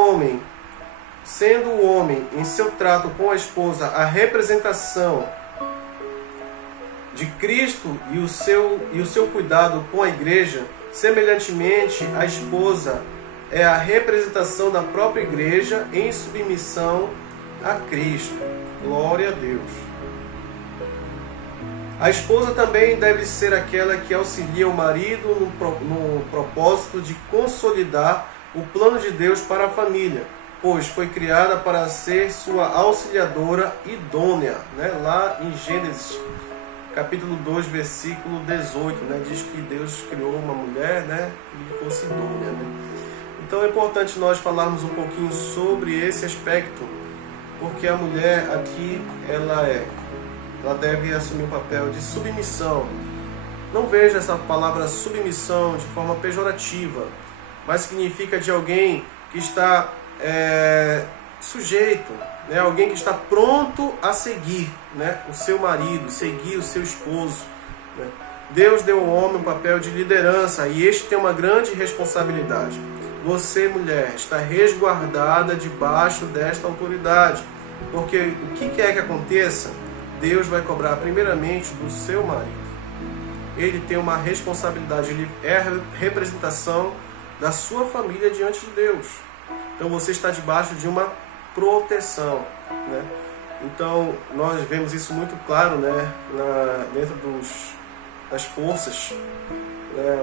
homem em seu trato com a esposa a representação de Cristo e o seu cuidado com a igreja, semelhantemente a esposa é a representação da própria igreja em submissão a Cristo. Glória a Deus. A esposa também deve ser aquela que auxilia o marido no propósito de consolidar o plano de Deus para a família, pois foi criada para ser sua auxiliadora idônea. Né? Lá em Gênesis, capítulo 2, versículo 18, né? Diz que Deus criou uma mulher, né, e fosse idônea. Né? Então é importante nós falarmos um pouquinho sobre esse aspecto, porque a mulher aqui, ela deve assumir um papel de submissão. Não veja essa palavra submissão de forma pejorativa, mas significa de alguém que está sujeito, né? Alguém que está pronto a seguir, né, o seu marido, seguir o seu esposo. Né? Deus deu ao homem um papel de liderança e este tem uma grande responsabilidade. Você, mulher, está resguardada debaixo desta autoridade, porque o que quer que aconteça, Deus vai cobrar primeiramente do seu marido. Ele tem uma responsabilidade, ele é a representação da sua família diante de Deus. Então você está debaixo de uma proteção. Né? Então nós vemos isso muito claro, né, dentro das forças.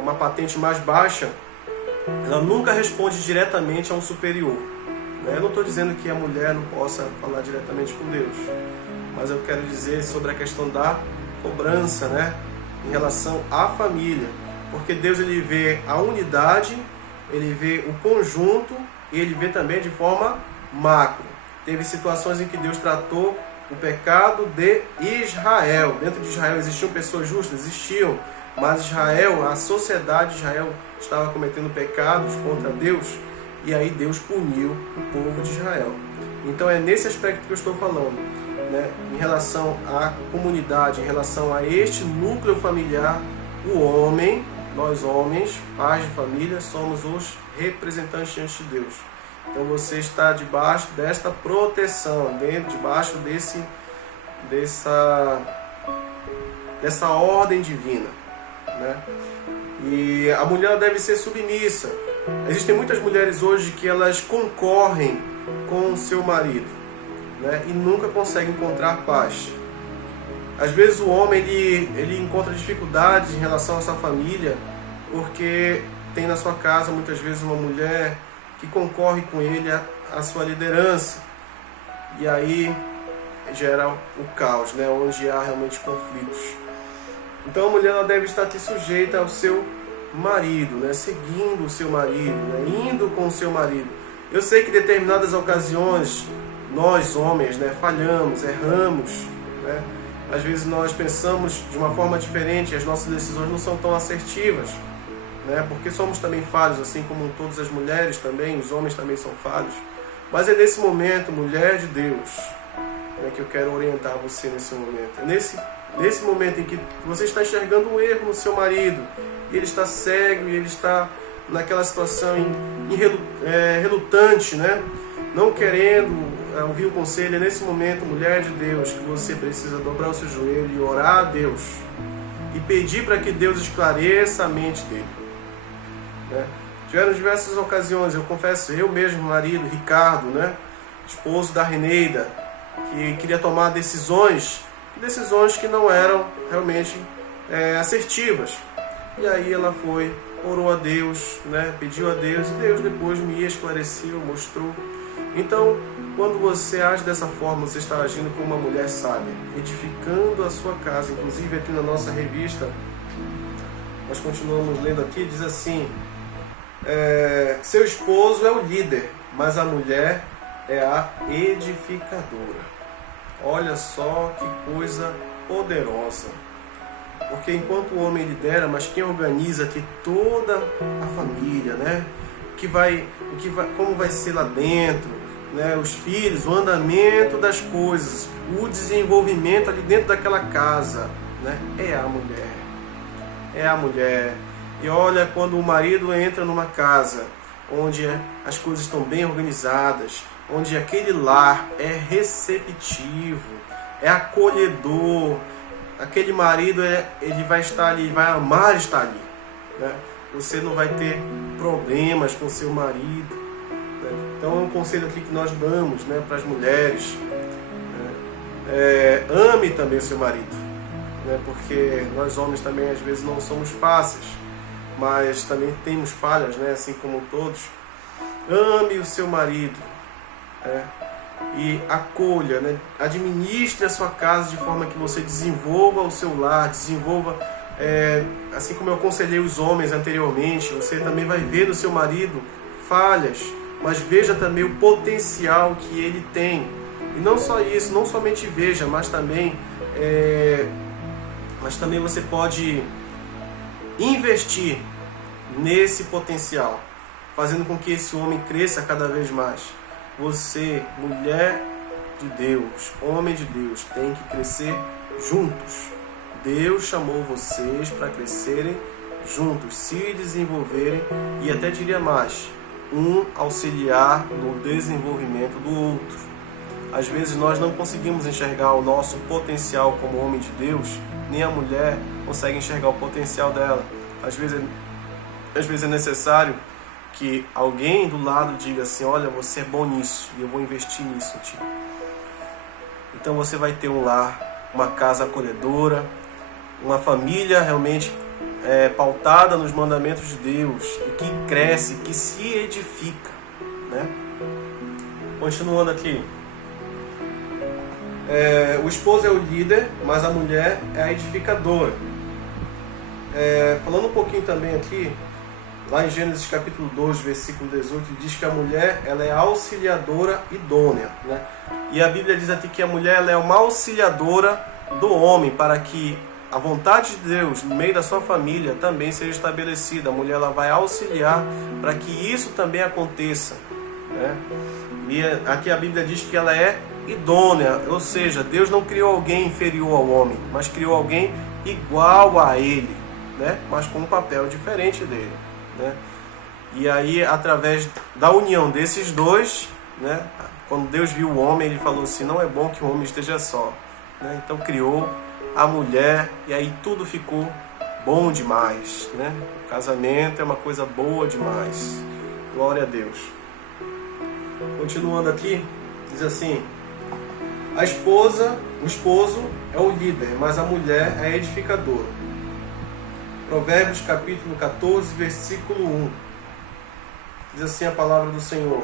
Uma patente mais baixa, ela nunca responde diretamente a um superior. Né? Eu não estou dizendo que a mulher não possa falar diretamente com Deus, mas eu quero dizer sobre a questão da cobrança, né, em relação à família. Porque Deus ele vê a unidade, ele vê o conjunto e ele vê também de forma macro. Teve situações em que Deus tratou o pecado de Israel. Dentro de Israel existiam pessoas justas? Existiam. Mas Israel, a sociedade de Israel estava cometendo pecados contra Deus. E aí Deus puniu o povo de Israel. Então é nesse aspecto que eu estou falando. Né? Em relação à comunidade, em relação a este núcleo familiar, o homem, nós homens, pais de família, somos os representantes diante de Deus. Então você está debaixo desta proteção, debaixo dessa ordem divina. Né? E a mulher deve ser submissa. Existem muitas mulheres hoje que elas concorrem com o seu marido, né? E nunca conseguem encontrar paz. Às vezes o homem ele encontra dificuldades em relação à sua família, porque tem na sua casa muitas vezes uma mulher que concorre com ele à sua liderança. E aí gera o caos, né? Onde há realmente conflitos. Então a mulher ela deve estar sujeita ao seu marido, né? Seguindo o seu marido, né? Indo com o seu marido. Eu sei que em determinadas ocasiões nós homens, né, falhamos, erramos, né? Às vezes nós pensamos de uma forma diferente, as nossas decisões não são tão assertivas. né? Porque somos também falhos, assim como todas as mulheres também, os homens também são falhos. Mas é nesse momento, mulher de Deus, né, que eu quero orientar você nesse momento. É nesse momento em que você está enxergando um erro no seu marido, e ele está cego, e ele está naquela situação relutante, né? Não querendo ouvir o conselho. É nesse momento, mulher de Deus, que você precisa dobrar o seu joelho e orar a Deus e pedir para que Deus esclareça a mente dele, né? Tiveram diversas ocasiões, eu confesso, eu mesmo, marido, Ricardo, né? Esposo da Reneida, que queria tomar decisões que não eram realmente assertivas. E aí ela foi, orou a Deus, né? Pediu a Deus, e Deus depois me esclareceu, mostrou. Então, quando você age dessa forma, você está agindo como uma mulher sábia, edificando a sua casa. Inclusive aqui na nossa revista, nós continuamos lendo aqui, diz assim: seu esposo é o líder, mas a mulher é a edificadora. Olha só que coisa poderosa. Porque enquanto o homem lidera, mas quem organiza aqui toda a família, né? Como vai ser lá dentro, né? Os filhos, o andamento das coisas, o desenvolvimento ali dentro daquela casa, né? É a mulher. É a mulher. E olha, quando o marido entra numa casa onde as coisas estão bem organizadas, onde aquele lar é receptivo, é acolhedor, aquele marido ele vai estar ali, vai amar estar ali, né? Você não vai ter problemas com seu marido, né? Então é um conselho aqui que nós damos, né, para as mulheres, né? Ame também o seu marido, né? Porque nós homens também às vezes não somos fáceis, mas também temos falhas, né? Assim como todos. Ame o seu marido, né? E acolha, né? Administre a sua casa de forma que você desenvolva o seu lar, desenvolva, assim como eu aconselhei os homens anteriormente, você também vai ver no seu marido falhas, mas veja também o potencial que ele tem. E não só isso, não somente veja, mas também você pode investir nesse potencial, fazendo com que esse homem cresça cada vez mais. Você, mulher de Deus, homem de Deus, tem que crescer juntos. Deus chamou vocês para crescerem juntos, se desenvolverem e até diria mais, um auxiliar no desenvolvimento do outro. Às vezes nós não conseguimos enxergar o nosso potencial como homem de Deus, nem a mulher consegue enxergar o potencial dela. Às vezes é necessário que alguém do lado diga assim: olha, você é bom nisso e eu vou investir nisso em ti. Então você vai ter um lar, uma casa acolhedora, uma família realmente pautada nos mandamentos de Deus, e que cresce, que se edifica, né? Continuando aqui, o esposo é o líder, mas a mulher é a edificadora. Falando um pouquinho também aqui, lá em Gênesis capítulo 2, versículo 18, diz que a mulher ela é auxiliadora idônea, né? E a Bíblia diz aqui que a mulher ela é uma auxiliadora do homem, para que a vontade de Deus no meio da sua família também seja estabelecida. A mulher ela vai auxiliar para que isso também aconteça, né? E aqui a Bíblia diz que ela é idônea, ou seja, Deus não criou alguém inferior ao homem, mas criou alguém igual a ele, né? Mas com um papel diferente dele, né? E aí, através da união desses dois, né? Quando Deus viu o homem, ele falou assim: não é bom que o homem esteja só, né? Então criou a mulher, e aí tudo ficou bom demais, né? O casamento é uma coisa boa demais. Glória a Deus. Continuando aqui, diz assim: o esposo é o líder, mas a mulher é a edificadora. Provérbios capítulo 14, versículo 1. Diz assim a palavra do Senhor: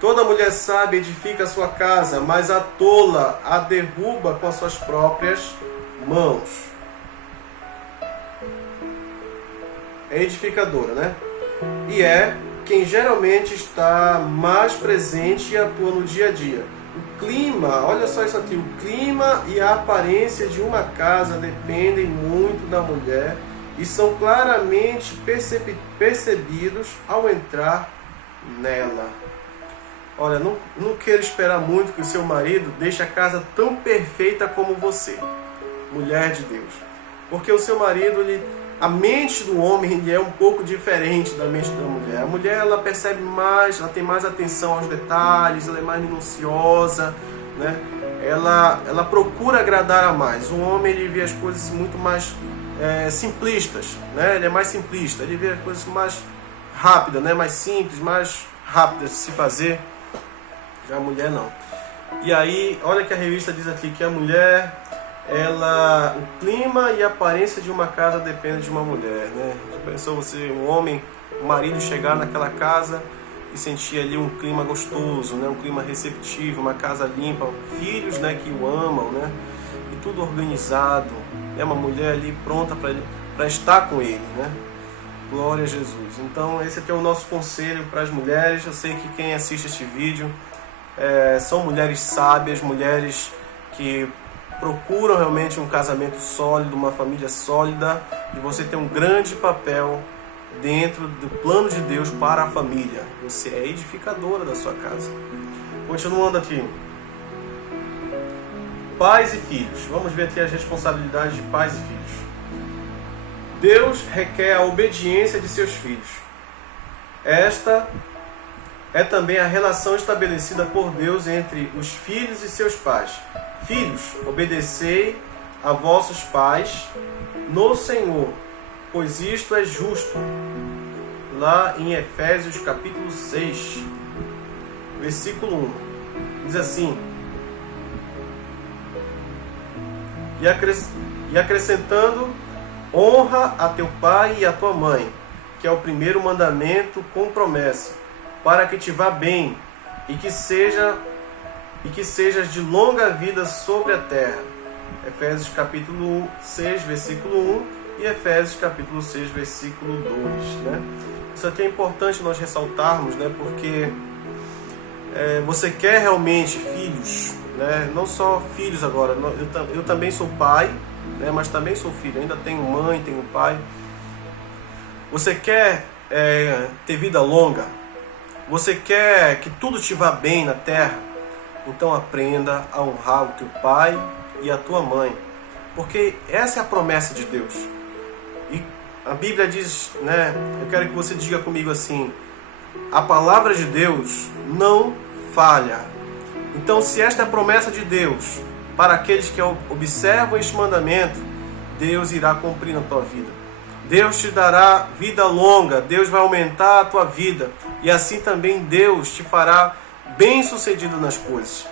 toda mulher sábia edifica a sua casa, mas a tola a derruba com as suas próprias mãos. É edificadora, né? E é quem geralmente está mais presente e atua no dia a dia. O clima, olha só isso aqui, o clima e a aparência de uma casa dependem muito da mulher e são claramente percebidos ao entrar nela. Olha, não queira esperar muito que o seu marido deixe a casa tão perfeita como você, mulher de Deus. Porque o seu marido, a mente do homem é um pouco diferente da mente da mulher. A mulher, ela percebe mais, ela tem mais atenção aos detalhes, ela é mais minuciosa, né? Ela procura agradar a mais. O homem, ele vê as coisas muito mais simplistas, né? Ele é mais simplista, ele vê as coisas mais rápidas, né? Mais simples, mais rápidas de se fazer. Já a mulher não. E aí, olha que a revista diz aqui que a mulher, o clima e a aparência de uma casa depende de uma mulher, né? Já pensou você, um homem, um marido chegar naquela casa e sentir ali um clima gostoso, né? Um clima receptivo, uma casa limpa, filhos, né, que o amam, né? E tudo organizado, né? Uma mulher ali pronta para estar com ele, né? Glória a Jesus. Então esse aqui é o nosso conselho para as mulheres. Eu sei que quem assiste este vídeo são mulheres sábias, mulheres que procuram realmente um casamento sólido, uma família sólida, e você tem um grande papel dentro do plano de Deus para a família. Você é edificadora da sua casa. Continuando aqui. Pais e filhos. Vamos ver aqui as responsabilidades de pais e filhos. Deus requer a obediência de seus filhos. Esta é também a relação estabelecida por Deus entre os filhos e seus pais. Filhos, obedecei a vossos pais no Senhor, pois isto é justo. Lá em Efésios capítulo 6, versículo 1. Diz assim: E acrescentando, honra a teu pai e a tua mãe, que é o primeiro mandamento com promessa, para que te vá bem e que sejas de longa vida sobre a terra. Efésios capítulo 6, versículo 1 e Efésios capítulo 6, versículo 2. Né? Isso aqui é importante nós ressaltarmos, né? Porque você quer realmente filhos, né? Não só filhos agora. Eu também sou pai, né? Mas também sou filho. Ainda tenho mãe, tenho pai. Você quer ter vida longa? Você quer que tudo te vá bem na terra? Então aprenda a honrar o teu pai e a tua mãe, porque essa é a promessa de Deus. E a Bíblia diz, né? Eu quero que você diga comigo assim: a palavra de Deus não falha. Então, se esta é a promessa de Deus para aqueles que observam este mandamento, Deus irá cumprir na tua vida. Deus te dará vida longa, Deus vai aumentar a tua vida, e assim também Deus te fará bem-sucedido nas coisas.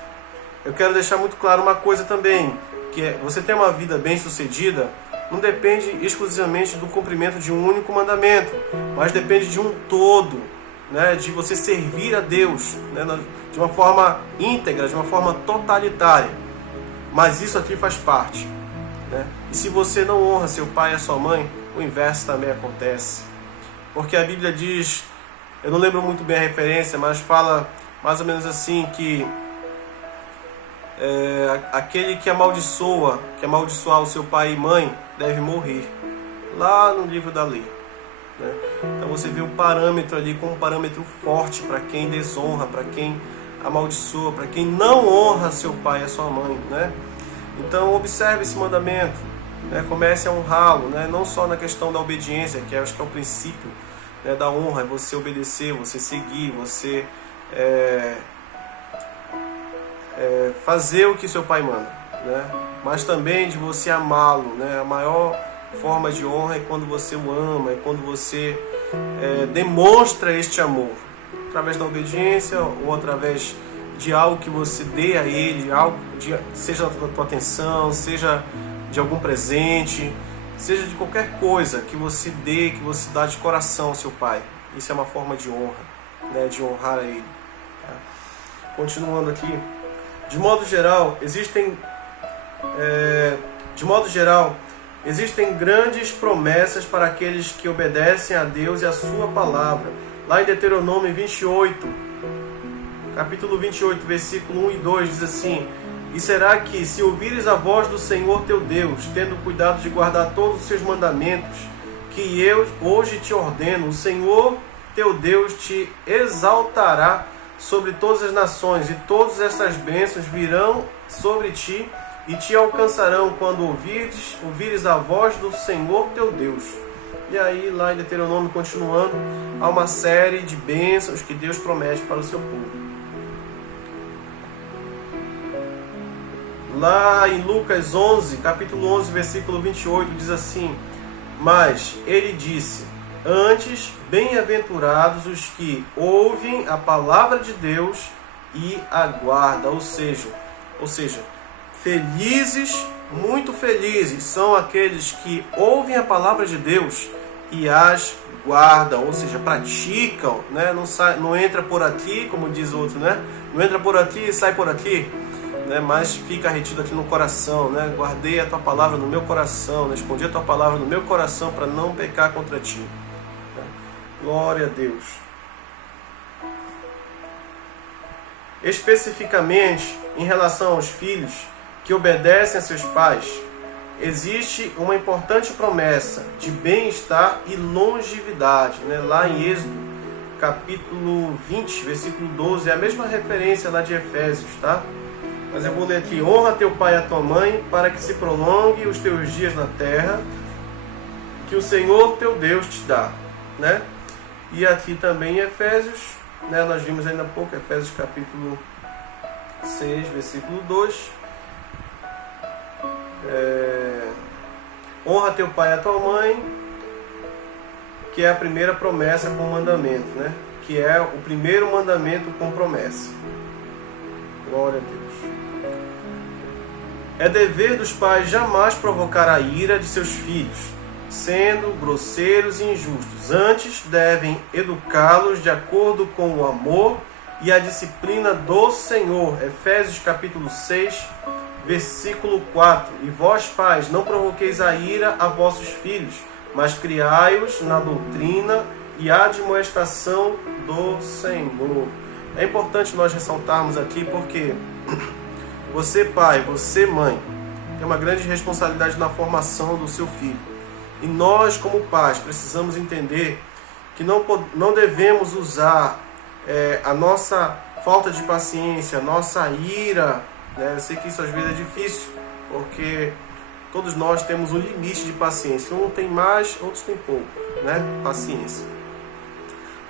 Eu quero deixar muito claro uma coisa também, que você ter uma vida bem-sucedida não depende exclusivamente do cumprimento de um único mandamento, mas depende de um todo, né? De você servir a Deus, né? De uma forma íntegra, de uma forma totalitária. Mas isso aqui faz parte, né? E se você não honra seu pai e a sua mãe, o inverso também acontece. Porque a Bíblia diz, eu não lembro muito bem a referência, mas fala mais ou menos assim, que aquele que amaldiçoar o seu pai e mãe deve morrer. Lá no livro da lei, né? Então você vê o parâmetro ali como um parâmetro forte para quem desonra, para quem amaldiçoa, para quem não honra seu pai e a sua mãe, né? Então observe esse mandamento, né? Comece a honrá-lo, né? Não só na questão da obediência, que acho que é o princípio, né, da honra, é você obedecer, você seguir, você fazer o que seu pai manda, né? Mas também de você amá-lo, né? A maior forma de honra é quando você o ama, é quando você demonstra este amor, através da obediência ou através de algo que você dê a ele, seja da tua atenção, seja de algum presente, seja de qualquer coisa que você dê, que você dá de coração ao seu pai. Isso é uma forma de honra, né? De honrar a ele. Continuando aqui, de modo geral, existem grandes promessas para aqueles que obedecem a Deus e a sua palavra. Lá em Deuteronômio 28, capítulo 28, versículo 1 e 2, diz assim: E será que, se ouvires a voz do Senhor teu Deus, tendo cuidado de guardar todos os seus mandamentos que eu hoje te ordeno. O Senhor teu Deus te exaltará sobre todas as nações, e todas essas bênçãos virão sobre ti e te alcançarão quando ouvires a voz do Senhor teu Deus. E aí, lá em Deuteronômio, continuando, há uma série de bênçãos que Deus promete para o seu povo. Lá em Lucas 11, capítulo 11, versículo 28, diz assim: mas ele disse: antes, bem-aventurados os que ouvem a palavra de Deus e aguardam. Ou seja, felizes, muito felizes são aqueles que ouvem a palavra de Deus e as guardam, ou seja, praticam, né? Não entra por aqui, como diz outro, né? Não entra por aqui e sai por aqui, né? Mas fica retido aqui no coração, né? Guardei a tua palavra no meu coração, né? Escondi a tua palavra no meu coração para não pecar contra ti. Glória a Deus. Especificamente em relação aos filhos que obedecem a seus pais, existe uma importante promessa de bem-estar e longevidade, né? Lá em Êxodo, capítulo 20, versículo 12, é a mesma referência lá de Efésios, tá? Mas eu vou ler aqui: honra teu pai e a tua mãe, para que se prolongue os teus dias na terra, que o Senhor teu Deus te dá, né? E aqui também em Efésios, né? Nós vimos ainda há pouco, Efésios capítulo 6, versículo 2. Honra teu pai e a tua mãe, que é a primeira promessa com mandamento, né? Que é o primeiro mandamento com promessa. Glória a Deus. É dever dos pais jamais provocar a ira de seus filhos, sendo grosseiros e injustos. Antes, devem educá-los de acordo com o amor e a disciplina do Senhor. Efésios capítulo 6, versículo 4. E vós, pais, não provoqueis a ira a vossos filhos, mas criai-os na doutrina e admoestação do Senhor. É importante nós ressaltarmos aqui porque você, pai, você, mãe, tem uma grande responsabilidade na formação do seu filho. E nós, como pais, precisamos entender que não devemos usar a nossa falta de paciência, a nossa ira, né? Eu sei que isso às vezes é difícil, porque todos nós temos um limite de paciência. Um tem mais, outros tem pouco, né? Paciência.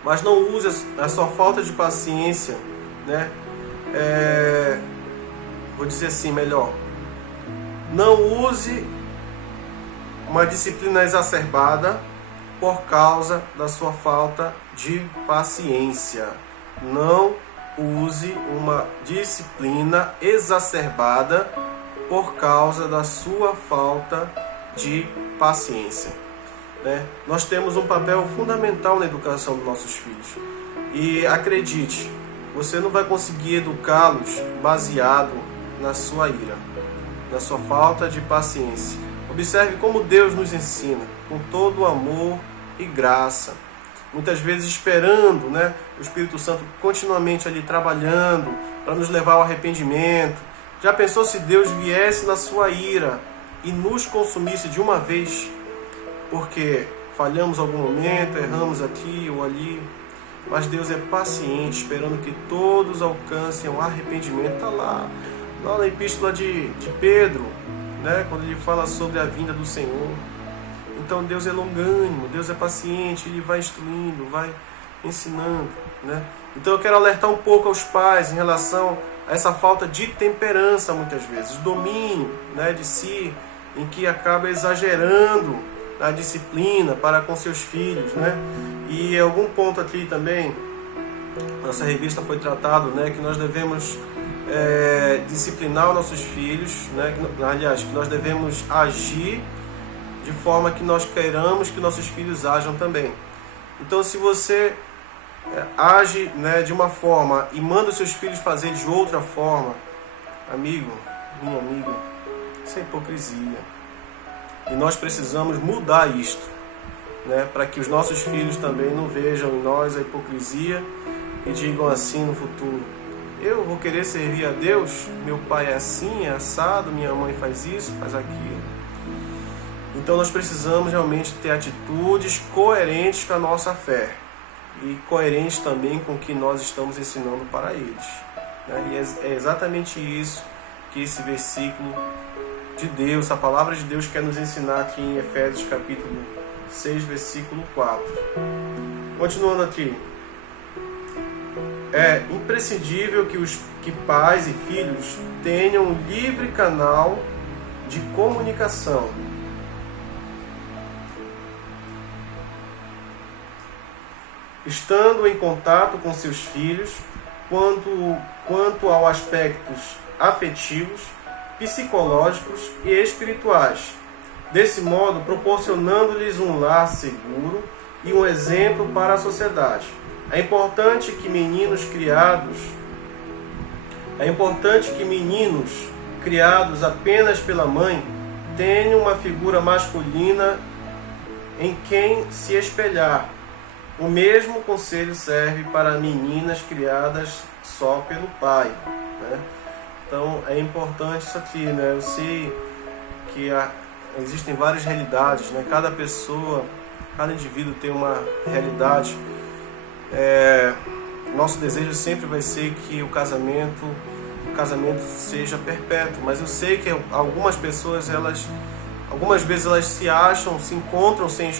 Mas não use a sua falta de paciência, né? Vou dizer assim melhor. Não use uma disciplina exacerbada por causa da sua falta de paciência. Não use uma disciplina exacerbada por causa da sua falta de paciência, né? Nós temos um papel fundamental na educação dos nossos filhos. E acredite, você não vai conseguir educá-los baseado na sua ira, na sua falta de paciência. Observe como Deus nos ensina, com todo amor e graça. Muitas vezes esperando, né, o Espírito Santo continuamente ali trabalhando para nos levar ao arrependimento. Já pensou se Deus viesse na sua ira e nos consumisse de uma vez? Porque falhamos algum momento, erramos aqui ou ali. Mas Deus é paciente, esperando que todos alcancem o arrependimento. Está lá na epístola de Pedro, né, quando ele fala sobre a vinda do Senhor. Então Deus é longânimo, Deus é paciente, Ele vai instruindo, vai ensinando, né? Então eu quero alertar um pouco aos pais em relação a essa falta de temperança, muitas vezes, domínio, né, de si, em que acaba exagerando a disciplina para com seus filhos, né? E em algum ponto aqui também, nossa revista foi tratado, né, que nós devemos disciplinar os nossos filhos, né? Que nós devemos agir de forma que nós queiramos que nossos filhos ajam também. Então, se você age, né, de uma forma e manda os seus filhos fazer de outra forma, amigo, minha amiga, isso é hipocrisia. E nós precisamos mudar isto, né, para que os nossos filhos também não vejam em nós a hipocrisia e digam assim no futuro: eu vou querer servir a Deus, meu pai é assim, é assado, minha mãe faz isso, faz aquilo. Então nós precisamos realmente ter atitudes coerentes com a nossa fé e coerentes também com o que nós estamos ensinando para eles. E é exatamente isso que esse versículo de Deus, a palavra de Deus quer nos ensinar aqui em Efésios capítulo 6, versículo 4. Continuando aqui. É imprescindível que pais e filhos tenham um livre canal de comunicação. Estando em contato com seus filhos, quanto aos aspectos afetivos, psicológicos e espirituais. Desse modo, proporcionando-lhes um lar seguro e um exemplo para a sociedade. É importante que meninos criados apenas pela mãe tenham uma figura masculina em quem se espelhar. O mesmo conselho serve para meninas criadas só pelo pai, né? Então é importante isso aqui, né? Eu sei que existem várias realidades, né? Cada pessoa, cada indivíduo tem uma realidade. Nosso desejo sempre vai ser que o casamento seja perpétuo, mas eu sei que algumas pessoas, algumas vezes elas se encontram sem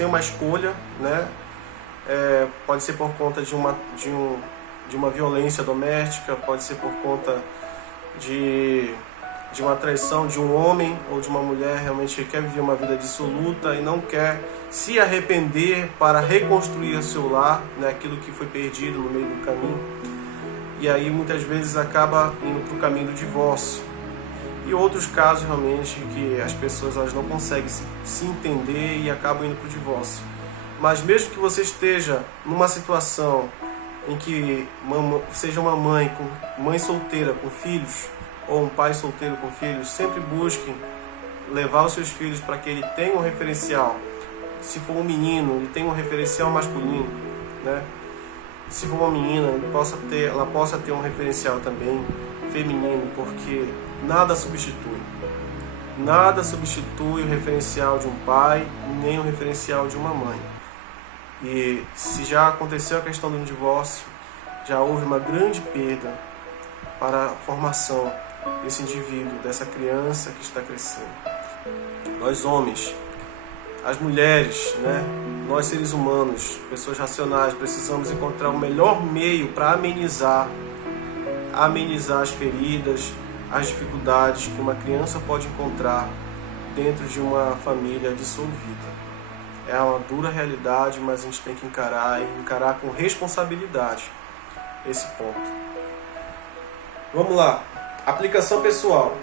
uma escolha, né? Pode ser por conta de uma violência doméstica, pode ser por conta de uma traição de um homem ou de uma mulher realmente que quer viver uma vida dissoluta e não quer se arrepender para reconstruir o seu lar, né, aquilo que foi perdido no meio do caminho. E aí muitas vezes acaba indo para o caminho do divórcio. E outros casos realmente que as pessoas elas não conseguem se entender e acabam indo para o divórcio. Mas mesmo que você esteja numa situação em que seja uma mãe solteira com filhos, ou um pai solteiro com filhos, sempre busquem levar os seus filhos para que ele tenha um referencial. Se for um menino, ele tenha um referencial masculino, né? Se for uma menina, ela possa ter um referencial também feminino, porque nada substitui o referencial de um pai, nem o referencial de uma mãe. E se já aconteceu a questão do divórcio, já houve uma grande perda para a formação desse indivíduo, dessa criança que está crescendo. Nós homens, as mulheres, né? Nós seres humanos, pessoas racionais, precisamos encontrar o melhor meio para amenizar as feridas, as dificuldades que uma criança pode encontrar dentro de uma família dissolvida. É uma dura realidade, mas a gente tem que encarar com responsabilidade esse ponto. Vamos lá. Aplicação pessoal.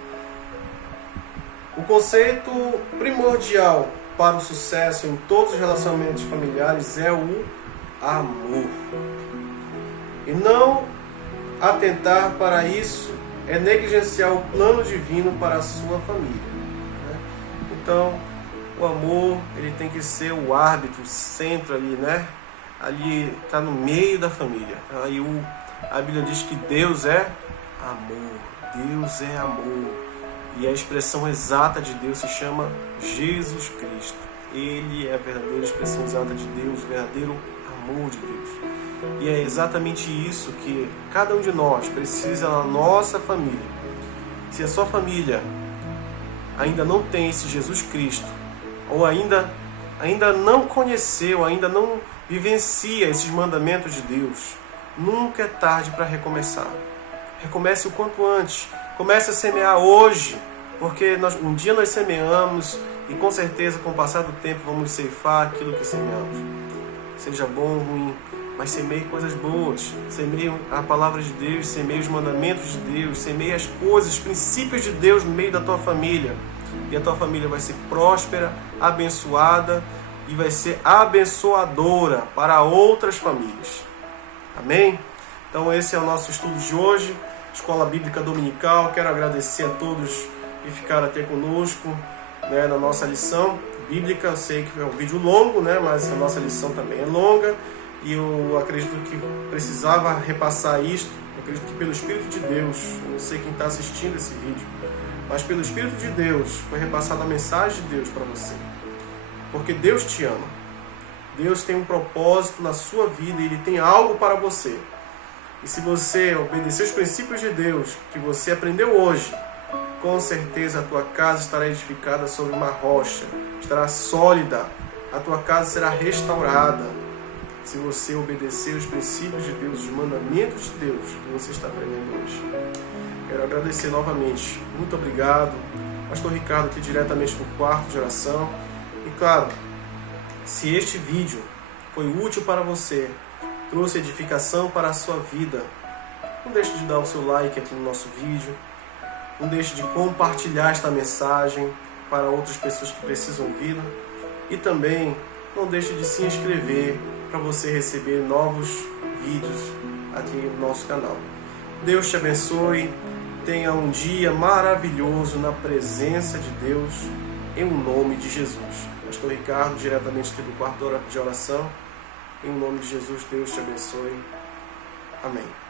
O conceito primordial para o sucesso em todos os relacionamentos familiares é o amor. E não atentar para isso é negligenciar o plano divino para a sua família. Então, o amor, ele tem que ser o árbitro, o centro ali, né? Ali está no meio da família. Aí a Bíblia diz que Deus é amor. Deus é amor. E a expressão exata de Deus se chama Jesus Cristo. Ele é a verdadeira expressão exata de Deus, o verdadeiro amor de Deus. E é exatamente isso que cada um de nós precisa na nossa família. Se a sua família ainda não tem esse Jesus Cristo, ou ainda não conheceu, ainda não vivencia esses mandamentos de Deus, nunca é tarde para recomeçar. Recomece o quanto antes. Comece a semear hoje, porque um dia nós semeamos e com certeza com o passar do tempo vamos ceifar aquilo que semeamos. Seja bom ou ruim, mas semeie coisas boas. Semeie a palavra de Deus, semeie os mandamentos de Deus, semeie as coisas, os princípios de Deus no meio da tua família. E a tua família vai ser próspera, abençoada e vai ser abençoadora para outras famílias. Amém? Então esse é o nosso estudo de hoje, Escola Bíblica Dominical. Quero agradecer a todos que ficaram até conosco, né, na nossa lição bíblica. Eu sei que é um vídeo longo, né, mas a nossa lição também é longa. E eu acredito que precisava repassar isto. Eu acredito que pelo Espírito de Deus, eu não sei quem está assistindo esse vídeo, mas pelo Espírito de Deus foi repassada a mensagem de Deus para você. Porque Deus te ama. Deus tem um propósito na sua vida e Ele tem algo para você. E se você obedecer os princípios de Deus que você aprendeu hoje, com certeza a tua casa estará edificada sobre uma rocha, estará sólida, a tua casa será restaurada. Se você obedecer os princípios de Deus, os mandamentos de Deus que você está aprendendo hoje. Quero agradecer novamente. Muito obrigado. Pastor Ricardo aqui diretamente do quarto de oração. E claro, se este vídeo foi útil para você, trouxe edificação para a sua vida, não deixe de dar o seu like aqui no nosso vídeo. Não deixe de compartilhar esta mensagem para outras pessoas que precisam ouvi-la. E também não deixe de se inscrever para você receber novos vídeos aqui no nosso canal. Deus te abençoe. Tenha um dia maravilhoso na presença de Deus, em nome de Jesus. Pastor Ricardo, diretamente aqui do quarto de oração. Em nome de Jesus, Deus te abençoe. Amém.